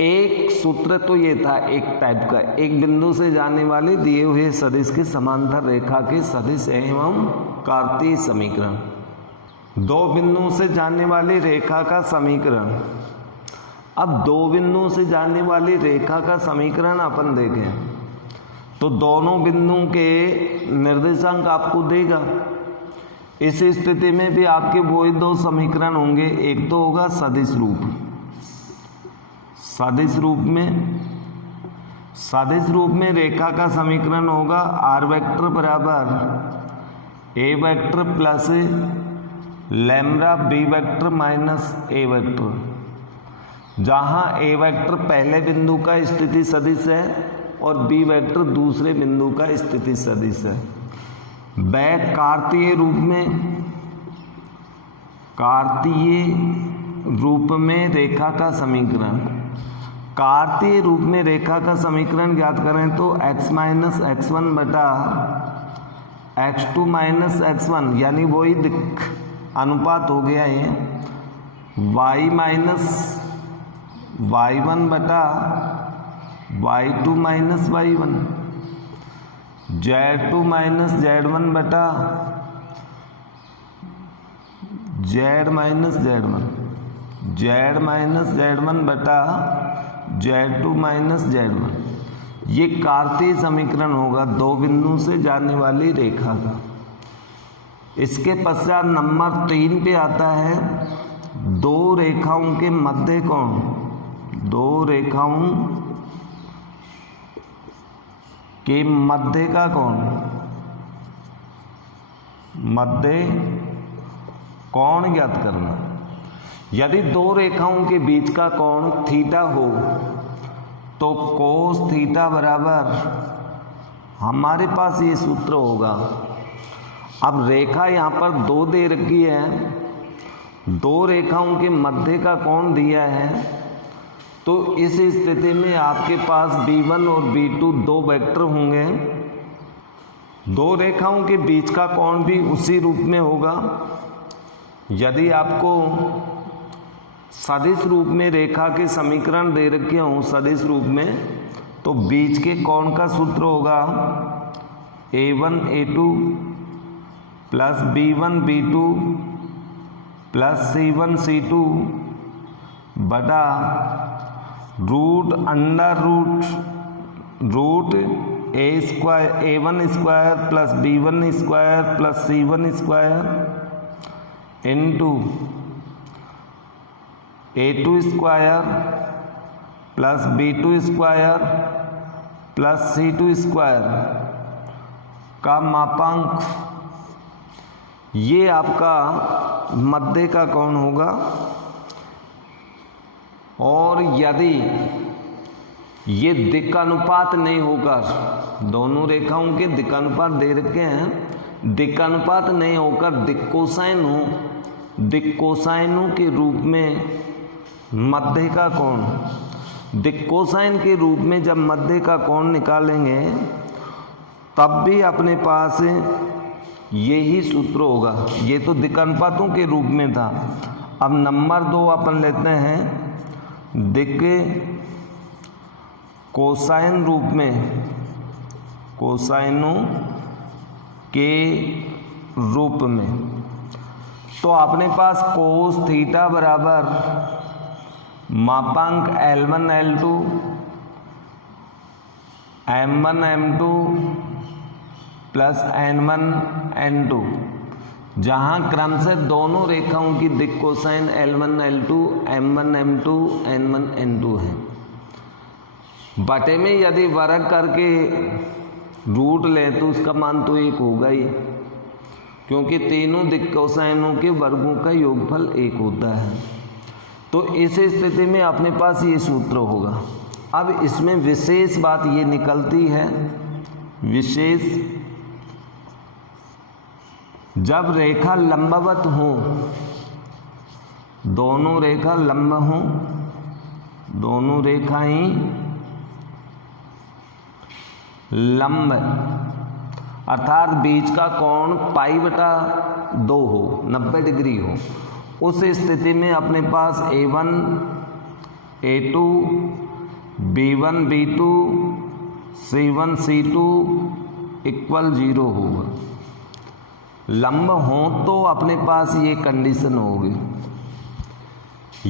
एक सूत्र तो ये था एक टाइप का, एक बिंदु से जाने वाले दिए हुए सदिश के समांतर रेखा के सदिश एवं कार्तीय समीकरण। दो बिंदुओं से जाने वाली रेखा का समीकरण। अब दो बिंदुओं से जाने वाली रेखा का समीकरण अपन देखें तो दोनों बिंदुओं के निर्देशांक आपको देगा। इस स्थिति में भी आपके वो ही दो समीकरण होंगे, एक तो होगा सदिश रूप। सदिश रूप में रेखा का समीकरण होगा आर वेक्टर बराबर A vector plus lambda B vector minus A vector, जहाँ ए वेक्टर पहले बिंदु का स्थिति सदिश है और बी वेक्टर दूसरे बिंदु का स्थिति सदिश है। वह कार्तीय रूप में रेखा का समीकरण। कार्तीय रूप में रेखा का समीकरण ज्ञात करें तो x माइनस x1 बटा x2 माइनस x1, यानी वही अनुपात हो गया ये y माइनस y1 बटा y2 minus y1, z2 minus z1 बटा z minus z1, z minus z1 बटा z2 माइनस z1। ये कार्तीय समीकरण होगा दो बिंदु से जाने वाली रेखा का। इसके पश्चात नंबर 3 पे आता है दो रेखाओं के मध्य कोण। दो रेखाओं के मध्य का कोण, मध्य कोण ज्ञात करना। यदि दो रेखाओं के बीच का कोण थीटा हो तो कोस थीटा बराबर, हमारे पास ये सूत्र होगा। अब रेखा यहाँ पर दो दे रखी है दो रेखाओं के मध्य का कोण दिया है, तो इस स्थिति में आपके पास B1 और B2 दो वेक्टर होंगे। दो रेखाओं के बीच का कोण भी उसी रूप में होगा। यदि आपको सदिश रूप में रेखा के समीकरण दे रखे हों सदिश रूप में, तो बीच के कोण का सूत्र होगा A1 A2 plus B1 B2 plus C1 C2 बटा root under root A square A1 square plus B1 square plus C1 square into A2 square plus B2 square plus C2 square का मापांक, ये आपका मध्य का कोण होगा। और यदि ये दिक्कनुपात नहीं होकर, दोनों रेखाओं के दिक्कनुपात दे रखे हैं, दिक्कनुपात नहीं होकर दिक्कोसाइनों के रूप में मध्य का कोण, दिक्कोसाइन के रूप में जब मध्य का कोण निकालेंगे तब भी अपने पास यही सूत्र होगा। ये तो दिक्कनुपातों के रूप में था। अब नंबर 2 अपन लेते हैं दिक् कोसाइन रूप में, कोसाइनों के रूप में। तो अपने पास कोस थीटा बराबर मापांक L1 L2 M1 M2 plus N1 N2, जहाँ क्रम से दोनों रेखाओं की दिक् cosine L1 L2 M1 M2 N1 N2 है। बटे में यदि वर्ग करके रूट लें तो उसका मान तो 1 होगा ही, क्योंकि तीनों दिक् कोसाइनों के वर्गों का योगफल 1 होता है। तो इस स्थिति में अपने पास ये सूत्र होगा। अब इसमें विशेष बात ये निकलती है, विशेष जब रेखा लंबवत हो, दोनों रेखा लंब हो, दोनों रेखाएं लंब अर्थात बीच का कोण π/2 हो, 90 डिग्री हो, उस स्थिति में अपने पास A1 A2 B1 B2 C1 C2 equal 0 होगा। लंब हो तो अपने पास ये कंडीशन होगी।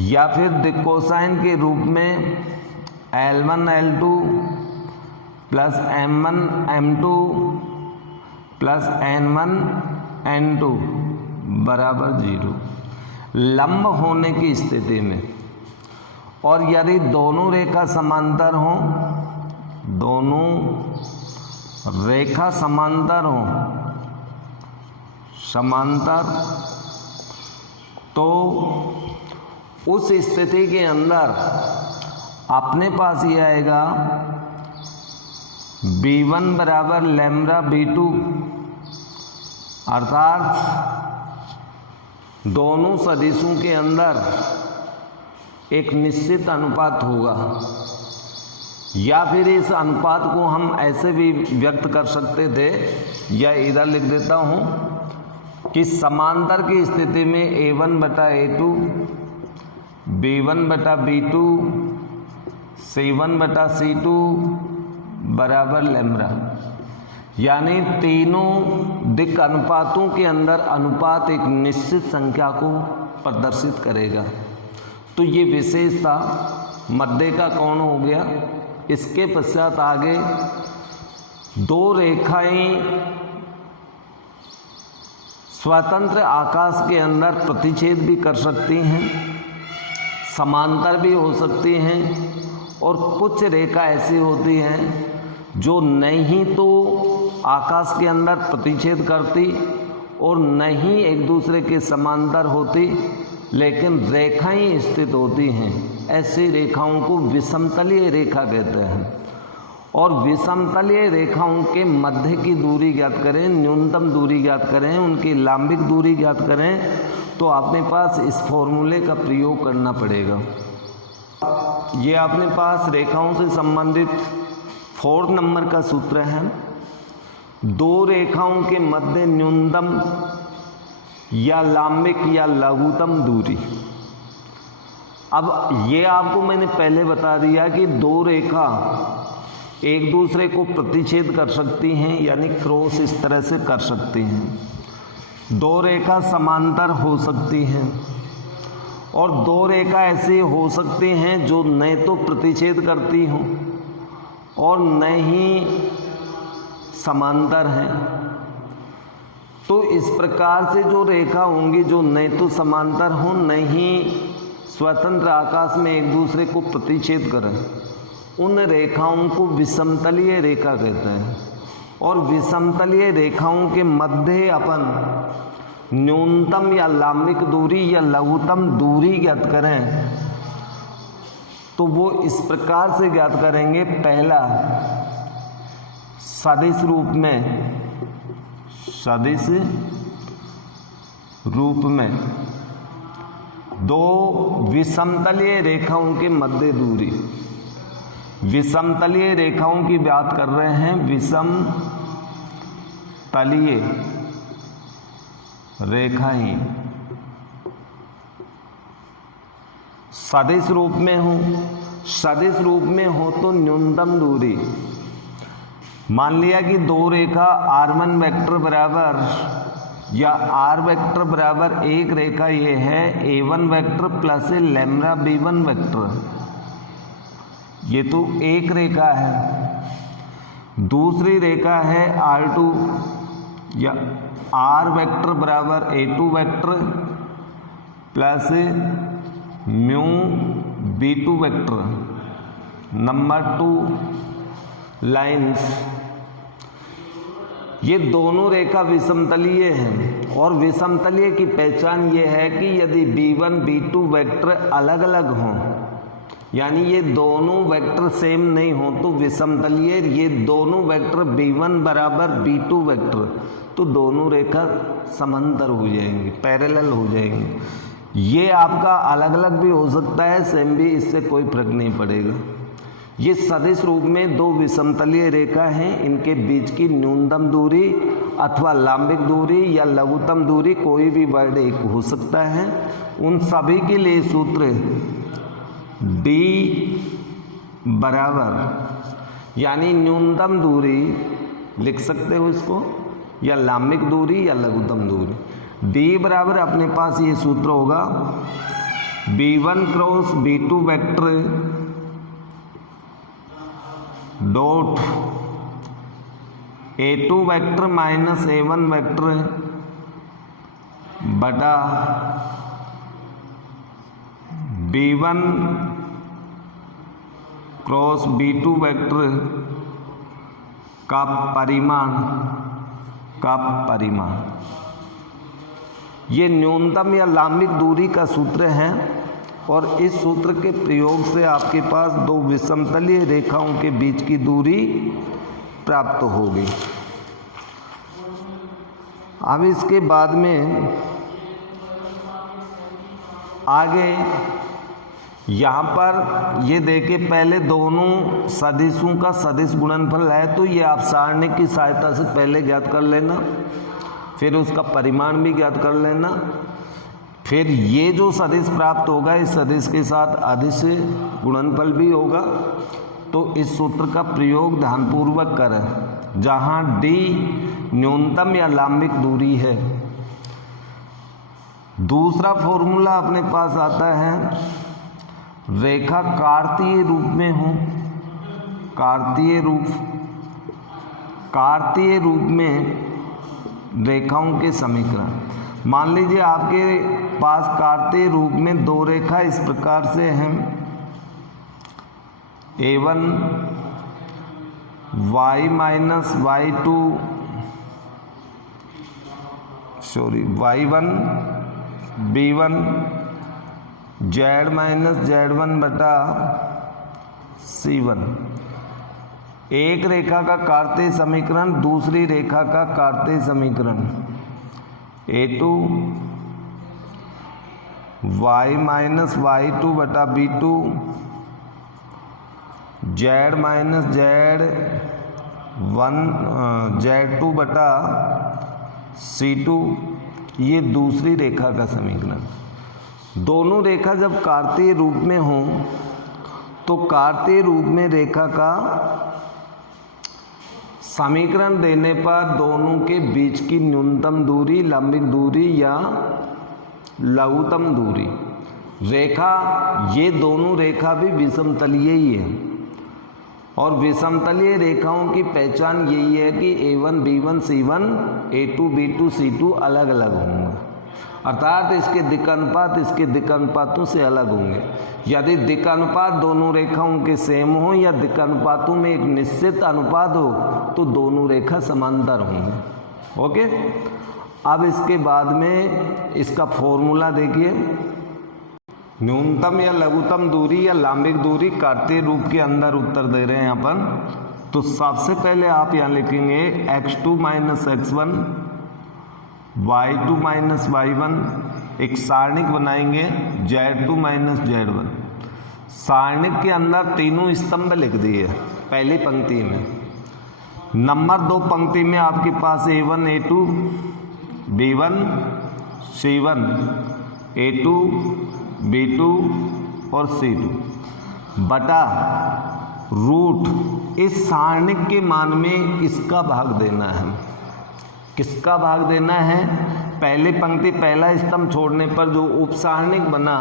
या फिर दिक् कोसाइन के रूप में L1 L2 plus M1 M2 plus N1 N2 बराबर 0, लंब होने की स्थिति में। और यदि दोनों रेखा समांतर हों, दोनों रेखा समांतर हों, समांतर, तो उस स्थिति के अंदर अपने पास ये आएगा B1 बराबर लैम्ब्डा B2, अर्थात दोनों सदिशों के अंदर एक निश्चित अनुपात होगा। या फिर इस अनुपात को हम ऐसे भी व्यक्त कर सकते थे, या इधर लिख देता हूँ कि समांतर की स्थिति में A1 बटा A2 B1 बटा B2 C1 बटा C2 बराबर लैम्ब्डा, यानी तीनों दिक् अनुपातों के अंदर अनुपात एक निश्चित संख्या को प्रदर्शित करेगा। तो ये विशेषता मध्य का कोण हो गया। इसके पश्चात आगे दो रेखाएं स्वतंत्र आकाश के अंदर प्रतिच्छेद भी कर सकती हैं, समांतर भी हो सकती हैं, और कुछ रेखा ऐसी होती हैं जो नहीं तो आकाश के अंदर प्रतिच्छेद करती और नहीं एक दूसरे के समांतर होती, लेकिन रेखाएं स्थित होती हैं। ऐसी रेखाओं को विषमतलीय रेखा कहते हैं। और विषमतलीय रेखाओं के मध्य की दूरी ज्ञात करें, न्यूनतम दूरी ज्ञात करें, उनकी लांबिक दूरी ज्ञात करें, तो अपने पास इस फॉर्मूले का प्रयोग करना पड़ेगा। ये अपने पास रेखाओं से संबंधित 4 नंबर का सूत्र है। दो रेखाओं के मध्य न्यूनतम या लांबिक या लघुत्तम दूरी। अब ये आपको मैंने पहले बता दिया कि दो रेखा एक दूसरे को प्रतिच्छेद कर सकती हैं, यानी क्रॉस इस तरह से कर सकती हैं। दो रेखा समांतर हो सकती हैं और दो रेखा ऐसी हो सकती हैं जो न तो प्रतिच्छेद करती हों और न ही समांतर हैं। तो इस प्रकार से जो रेखा होंगी जो न तो समांतर हों न ही स्वतंत्र आकाश में एक दूसरे को प्रतिच्छेद करें, उन रेखाओं को विषमतलीय रेखा कहते हैं। और विषमतलीय रेखाओं के मध्य अपन न्यूनतम या लांबिक दूरी या लघुत्तम दूरी ज्ञात करें तो वो इस प्रकार से ज्ञात करेंगे। पहला, सदिश रूप में दो विषमतलीय रेखाओं के मध्य दूरी। विषमतलीय रेखाओं की बात कर रहे हैं, विषमतलीय रेखाएं सदिश रूप में हो, सदिश रूप में हो तो न्यूनतम दूरी। मान लिया कि दो रेखा r1 वेक्टर बराबर या r वेक्टर बराबर एक रेखा ये है a1 vector plus lambda b1 vector, ये तो एक रेखा है। दूसरी रेखा है r2 या r वेक्टर बराबर a2 vector plus mu b2 vector. Number 2 lines, ये दोनों रेखा विषमतलीय हैं और विषमतलीय की पहचान ये है कि यदि b1 b2 वेक्टर अलग अलग हों, यानी ये दोनों वेक्टर सेम नहीं हो तो विषमतलीय। ये दोनों वेक्टर b1 बराबर b2 वेक्टर तो दोनों रेखा समांतर हो जाएंगी, पैरेलल हो जाएंगी। ये आपका अलग अलग भी हो सकता है, सेम भी, इससे कोई फर्क नहीं पड़ेगा। ये सदिश रूप में दो विषमतलीय रेखा हैं, इनके बीच की न्यूनतम दूरी अथवा लांबिक दूरी या लघुत्तम दूरी, कोई भी वर्ड एक हो सकता है। उन सभी के लिए सूत्र d बराबर, यानी न्यूनतम दूरी लिख सकते हो इसको, या लांबिक दूरी या लघुत्तम दूरी। d बराबर अपने पास ये सूत्र होगा b1 cross b2 vector dot a2 vector minus a1 vector बटा b1 क्रॉस b2 वेक्टर का परिमाण। ये न्यूनतम या लांबिक दूरी का सूत्र है और इस सूत्र के प्रयोग से आपके पास दो विषमतलीय रेखाओं के बीच की दूरी प्राप्त होगी। अब इसके बाद में आगे यहाँ पर ये देखे, पहले दोनों सदिशों का सदिश गुणनफल है तो ये आप सारणिक की सहायता से पहले ज्ञात कर लेना, फिर उसका परिमाण भी ज्ञात कर लेना। फिर ये जो सदिश प्राप्त होगा इस सदिश के साथ अदिश गुणनफल भी होगा। तो इस सूत्र का प्रयोग ध्यानपूर्वक करें, जहाँ d न्यूनतम या लांबिक दूरी है। दूसरा फॉर्मूला अपने पास आता है, रेखा कार्तीय रूप में हो, कार्तीय रूप में रेखाओं के समीकरण। मान लीजिए आपके पास कार्तीय रूप में दो रेखा इस प्रकार से हैं, a1 y minus y2 y1 b1 z minus z1 बटा c1। एक रेखा का कार्तीय समीकरण दूसरी रेखा का कार्तीय समीकरण a2 y माइनस y2 बटा b2 z माइनस z2 बटा c2, ये दूसरी रेखा का समीकरण। दोनों रेखा जब कार्तीय रूप में हो तो कार्तीय रूप में रेखा का समीकरण देने पर दोनों के बीच की न्यूनतम दूरी, लंबिक दूरी या लघुत्तम दूरी, रेखा, ये दोनों रेखा भी विषमतलीय ही है और विषमतलीय रेखाओं की पहचान यही है कि a1 b1 c1 a2 b2 c2 अलग अलग होंगे, अर्थात इसके दिक्कनुपात इसके दिक्कनुपातों से अलग होंगे। यदि दिक्कनुपात दोनों रेखाओं के सेम हो या दिक्कनुपातों में एक निश्चित अनुपात हो तो दोनों रेखा समांतर होंगे। ओके, अब इसके बाद में इसका फॉर्मूला देखिए। न्यूनतम या लघुत्तम दूरी या लांबिक दूरी कार्तीय रूप के अंदर उत्तर दे रहे हैं अपन। तो सबसे पहले आप यहाँ लिखेंगे x2 minus x1 y2 minus y1, एक सारणिक बनाएंगे z2 माइनस z1। सारणिक के अंदर तीनों स्तंभ लिख दिए पहली पंक्ति में। नंबर 2 पंक्ति में आपके पास a1 a2 b1 c1 a2 b2 और c2 बटा रूट इस सारणिक के मान में इसका भाग देना है। किसका भाग देना है? पहले पंक्ति पहला स्तंभ छोड़ने पर जो उपसारणिक बना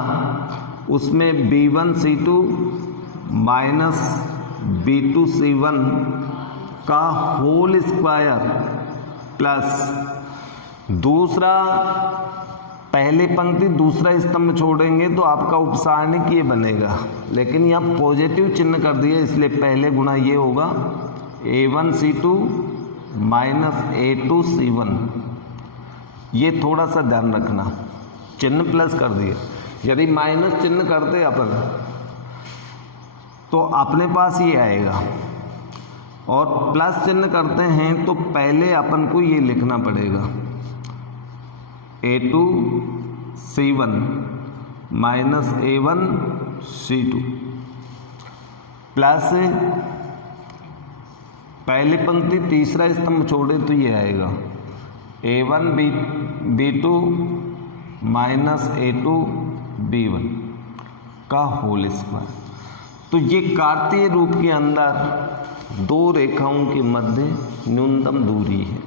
उसमें b1 c2 minus b2 c1 का होल स्क्वायर प्लस दूसरा, पहले पंक्ति दूसरा स्तंभ छोड़ेंगे तो आपका उपसारणिक ये बनेगा, लेकिन यहाँ पॉजिटिव चिन्ह कर दिया इसलिए पहले गुणा ये होगा a1 c2 minus a2 c1। ये थोड़ा सा ध्यान रखना, चिन्ह प्लस कर दिए। यदि माइनस चिन्ह करते अपन तो अपने पास ये आएगा, और प्लस चिन्ह करते हैं तो पहले अपन को ये लिखना पड़ेगा a2 c1 minus a1 c2 plus पहली पंक्ति तीसरा स्तंभ छोड़े तो ये आएगा a1 b2 minus a2 b1 का होल स्क्वायर। तो ये कार्तीय रूप के अंदर दो रेखाओं के मध्य न्यूनतम दूरी है।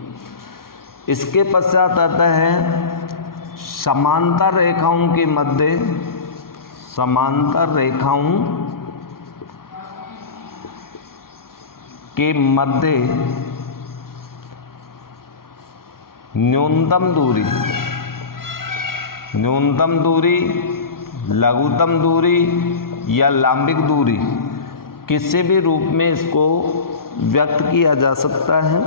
इसके पश्चात आता है समांतर रेखाओं के मध्य, समांतर रेखाओं के मध्य न्यूनतम दूरी, न्यूनतम दूरी, लघुत्तम दूरी या लांबिक दूरी, किसी भी रूप में इसको व्यक्त किया जा सकता है।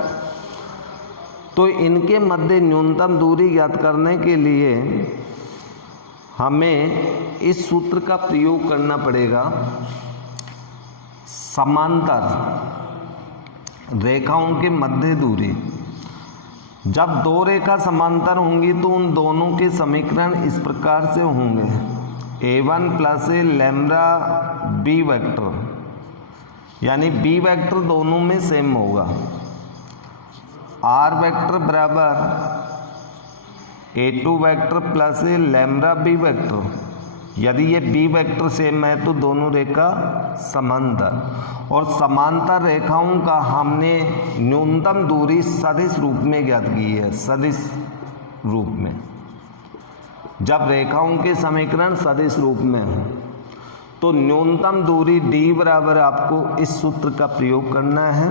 तो इनके मध्य न्यूनतम दूरी ज्ञात करने के लिए हमें इस सूत्र का प्रयोग करना पड़ेगा। समांतर रेखाओं के मध्य दूरी, जब दो रेखा समांतर होंगी तो उन दोनों के समीकरण इस प्रकार से होंगे a1 प्लस ए लैम्ब्डा बी वेक्टर, यानी बी वेक्टर दोनों में सेम होगा। r वेक्टर बराबर a2 वेक्टर प्लस ए लैम्ब्डा बी वेक्टर। यदि ये b वेक्टर सेम है तो दोनों रेखा समांतर, और समांतर रेखाओं का हमने न्यूनतम दूरी सदिश रूप में ज्ञात की है। सदिश रूप में जब रेखाओं के समीकरण सदिश रूप में हो तो न्यूनतम दूरी d बराबर आपको इस सूत्र का प्रयोग करना है।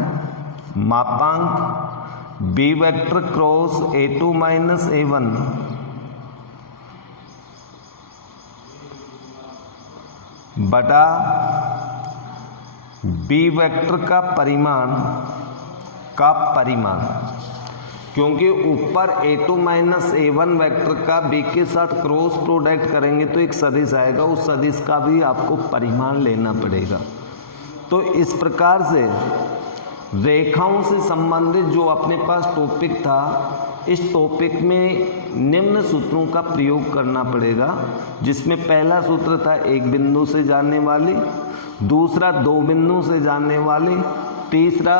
मापांक b vector cross a2 minus a1 बटा b वेक्टर का परिमाण, क्योंकि ऊपर a2 माइनस a1 वेक्टर का b के साथ क्रॉस प्रोडक्ट करेंगे तो एक सदिश आएगा, उस सदिश का भी आपको परिमाण लेना पड़ेगा। तो इस प्रकार से रेखाओं से संबंधित जो अपने पास टॉपिक था, इस टॉपिक में निम्न सूत्रों का प्रयोग करना पड़ेगा, जिसमें पहला सूत्र था एक बिंदु से जाने वाली, दूसरा दो बिंदु से जाने वाली, तीसरा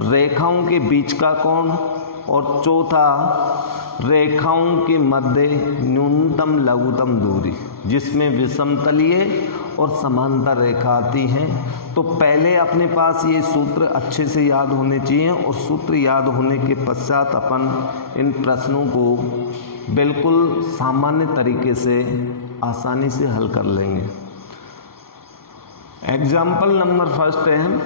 रेखाओं के बीच का कोण और चौथा रेखाओं के मध्य न्यूनतम लघुत्तम दूरी, जिसमें विषमतलीय और समांतर रेखा आती हैं। तो पहले अपने पास ये सूत्र अच्छे से याद होने चाहिए और सूत्र याद होने के पश्चात अपन इन प्रश्नों को बिल्कुल सामान्य तरीके से आसानी से हल कर लेंगे। एग्जाम्पल नंबर फर्स्ट है,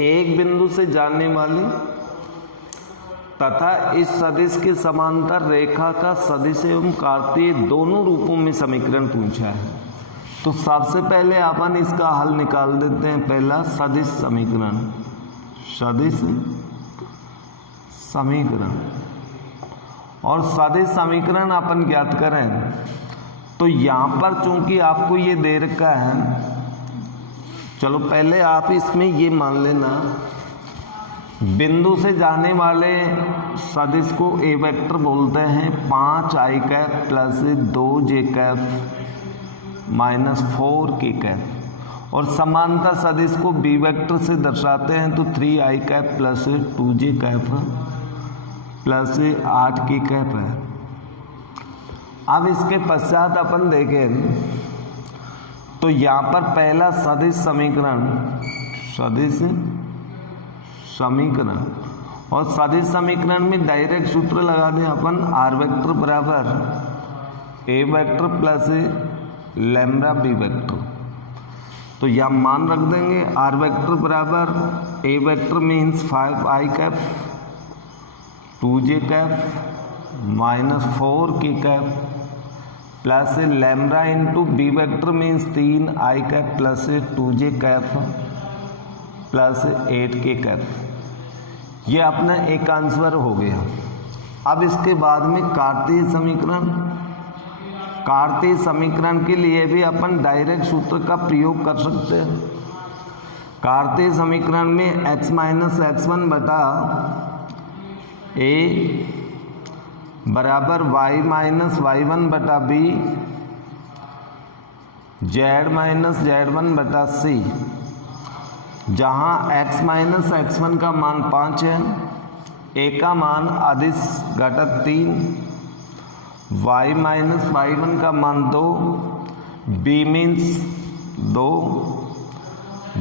एक बिंदु से जाने वाली तथा इस सदिश के समांतर रेखा का सदिश एवं कार्तीय दोनों रूपों में समीकरण पूछा है। तो सबसे पहले अपन इसका हल निकाल देते हैं। पहला सदिश समीकरण, सदिश समीकरण, और सदिश समीकरण अपन ज्ञात करें तो यहाँ पर चूंकि आपको ये दे रखा है, चलो पहले आप इसमें ये मान लेना, बिंदु से जाने वाले सदिश को ए वेक्टर बोलते हैं 5i cap plus 2j cap minus 4k cap, और समांतर सदिश को बी वेक्टर से दर्शाते हैं तो 3i cap plus 2j cap plus 8k cap है। अब इसके पश्चात अपन देखें तो यहाँ पर पहला सदिश समीकरण, सदिश समीकरण, और सदिश समीकरण में डायरेक्ट सूत्र लगा दें अपन, आर वेक्टर बराबर A vector plus lambda B vector. तो यहाँ मान रख देंगे, आर वेक्टर बराबर A vector means 5i cap 2j cap minus 4k cap plus lambda into B vector means 3i cap plus 2j cap plus 8k cap. ये अपना एक answer हो गया। अब इसके बाद में कार्तीय समीकरण, कार्तीय समीकरण के लिए भी अपन डायरेक्ट सूत्र का प्रयोग कर सकते हैं। कार्तीय समीकरण में x माइनस x1 बटा a बराबर y माइनस y1 बटा b, z माइनस z1 बटा c, जहाँ x माइनस x1 का मान 5 है, a का मान अदिश घटक 3, y माइनस y1 का मान 2, b means 2,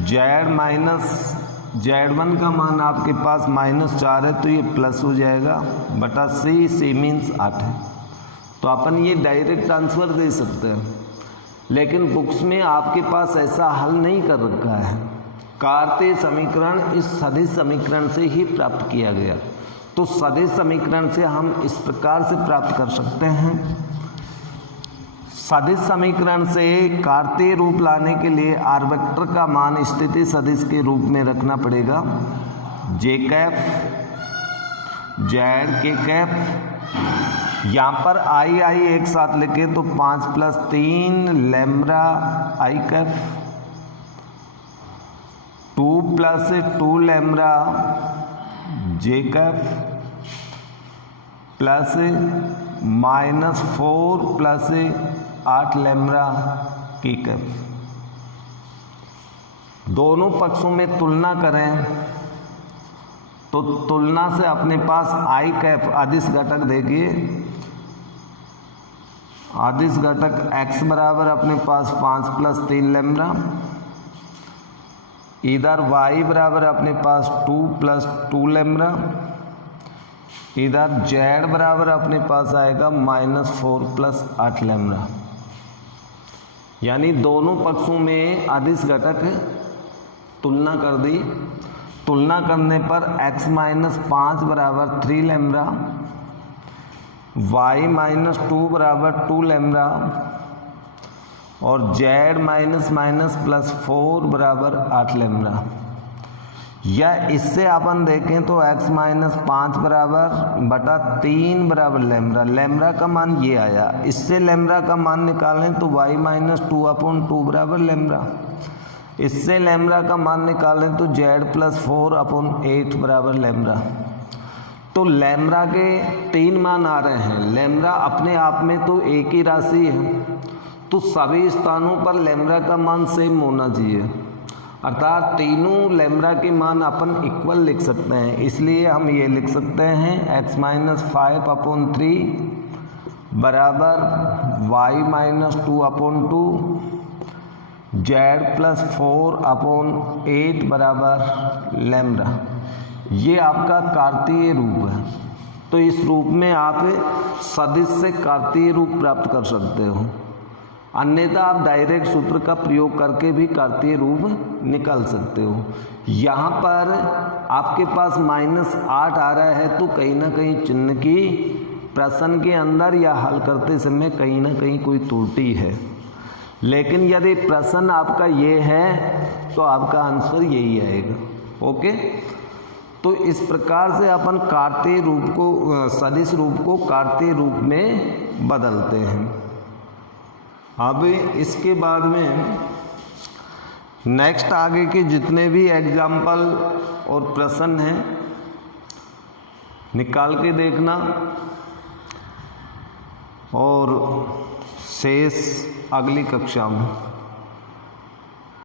z minus z1 का मान आपके पास -4 है तो ये प्लस हो जाएगा बटा c मीन्स 8 है। तो अपन ये डायरेक्ट आंसर दे सकते हैं, लेकिन बुक्स में आपके पास ऐसा हल नहीं कर रखा है। कार्तीय समीकरण इस सदिश समीकरण से ही प्राप्त किया गया। तो सदिश समीकरण से हम इस प्रकार से प्राप्त कर सकते हैं। सदिश समीकरण से कार्तीय रूप लाने के लिए आर वेक्टर का मान स्थिति सदिश के रूप में रखना पड़ेगा, जे कैप जेड के कैप। यहाँ पर आई एक साथ लिखे तो 5 प्लस 3 लैम्ब्डा आई कैप, 2 प्लस 2 लैम्ब्डा जे कैप प्लस -4 प्लस 8 लैम्ब्डा की कैप। दोनों पक्षों में तुलना करें तो तुलना से अपने पास आई कैप अदिश घटक देखिए, अदिश घटक x बराबर अपने पास 5 प्लस 3 लैम्ब्डा, इधर y बराबर अपने पास 2 प्लस 2 लैम्ब्डा, इधर z बराबर अपने पास आएगा -4 प्लस 8 लैम्ब्डा। यानी दोनों पक्षों में अदिश घटक तुलना कर दी। तुलना करने पर x माइनस 5 बराबर 3 लैम्ब्डा, y माइनस 2 बराबर 2 लैम्ब्डा और z माइनस माइनस प्लस 4 बराबर 8 लैम्ब्डा। या इससे अपन देखें तो x माइनस 5 बराबर बटा 3 बराबर लैम्ब्डा, लैम्ब्डा का मान ये आया। इससे लैम्ब्डा का मान निकालें तो y माइनस 2/2 बराबर लैम्ब्डा। इससे लैम्ब्डा का मान निकालें तो z+4/8 बराबर लैम्ब्डा। तो लैम्ब्डा के 3 मान आ रहे हैं। लैम्ब्डा अपने आप में तो एक ही राशि है, तो सभी स्थानों पर लैम्ब्डा का मान सेम होना चाहिए, अर्थात तीनों लैम्ब्डा के मान अपन इक्वल लिख सकते हैं। इसलिए हम ये लिख सकते हैं x-5/3 बराबर y-2/2 z+4/8 बराबर लैम्ब्डा। ये आपका कार्तीय रूप है। तो इस रूप में आप सदिश से कार्तीय रूप प्राप्त कर सकते हो, अन्यथा आप डायरेक्ट सूत्र का प्रयोग करके भी कार्तीय रूप निकाल सकते हो। यहाँ पर आपके पास -8 आ रहा है, तो कहीं ना कहीं चिन्ह की प्रश्न के अंदर या हल करते समय कहीं ना कहीं कोई त्रुटि है। लेकिन यदि प्रश्न आपका ये है तो आपका आंसर यही आएगा। ओके, तो इस प्रकार से अपन कार्तीय रूप को, सदिश रूप को कार्तीय रूप में बदलते हैं। अब इसके बाद में नेक्स्ट आगे के जितने भी एग्जाम्पल और प्रश्न हैं निकाल के देखना, और शेष अगली कक्षा में।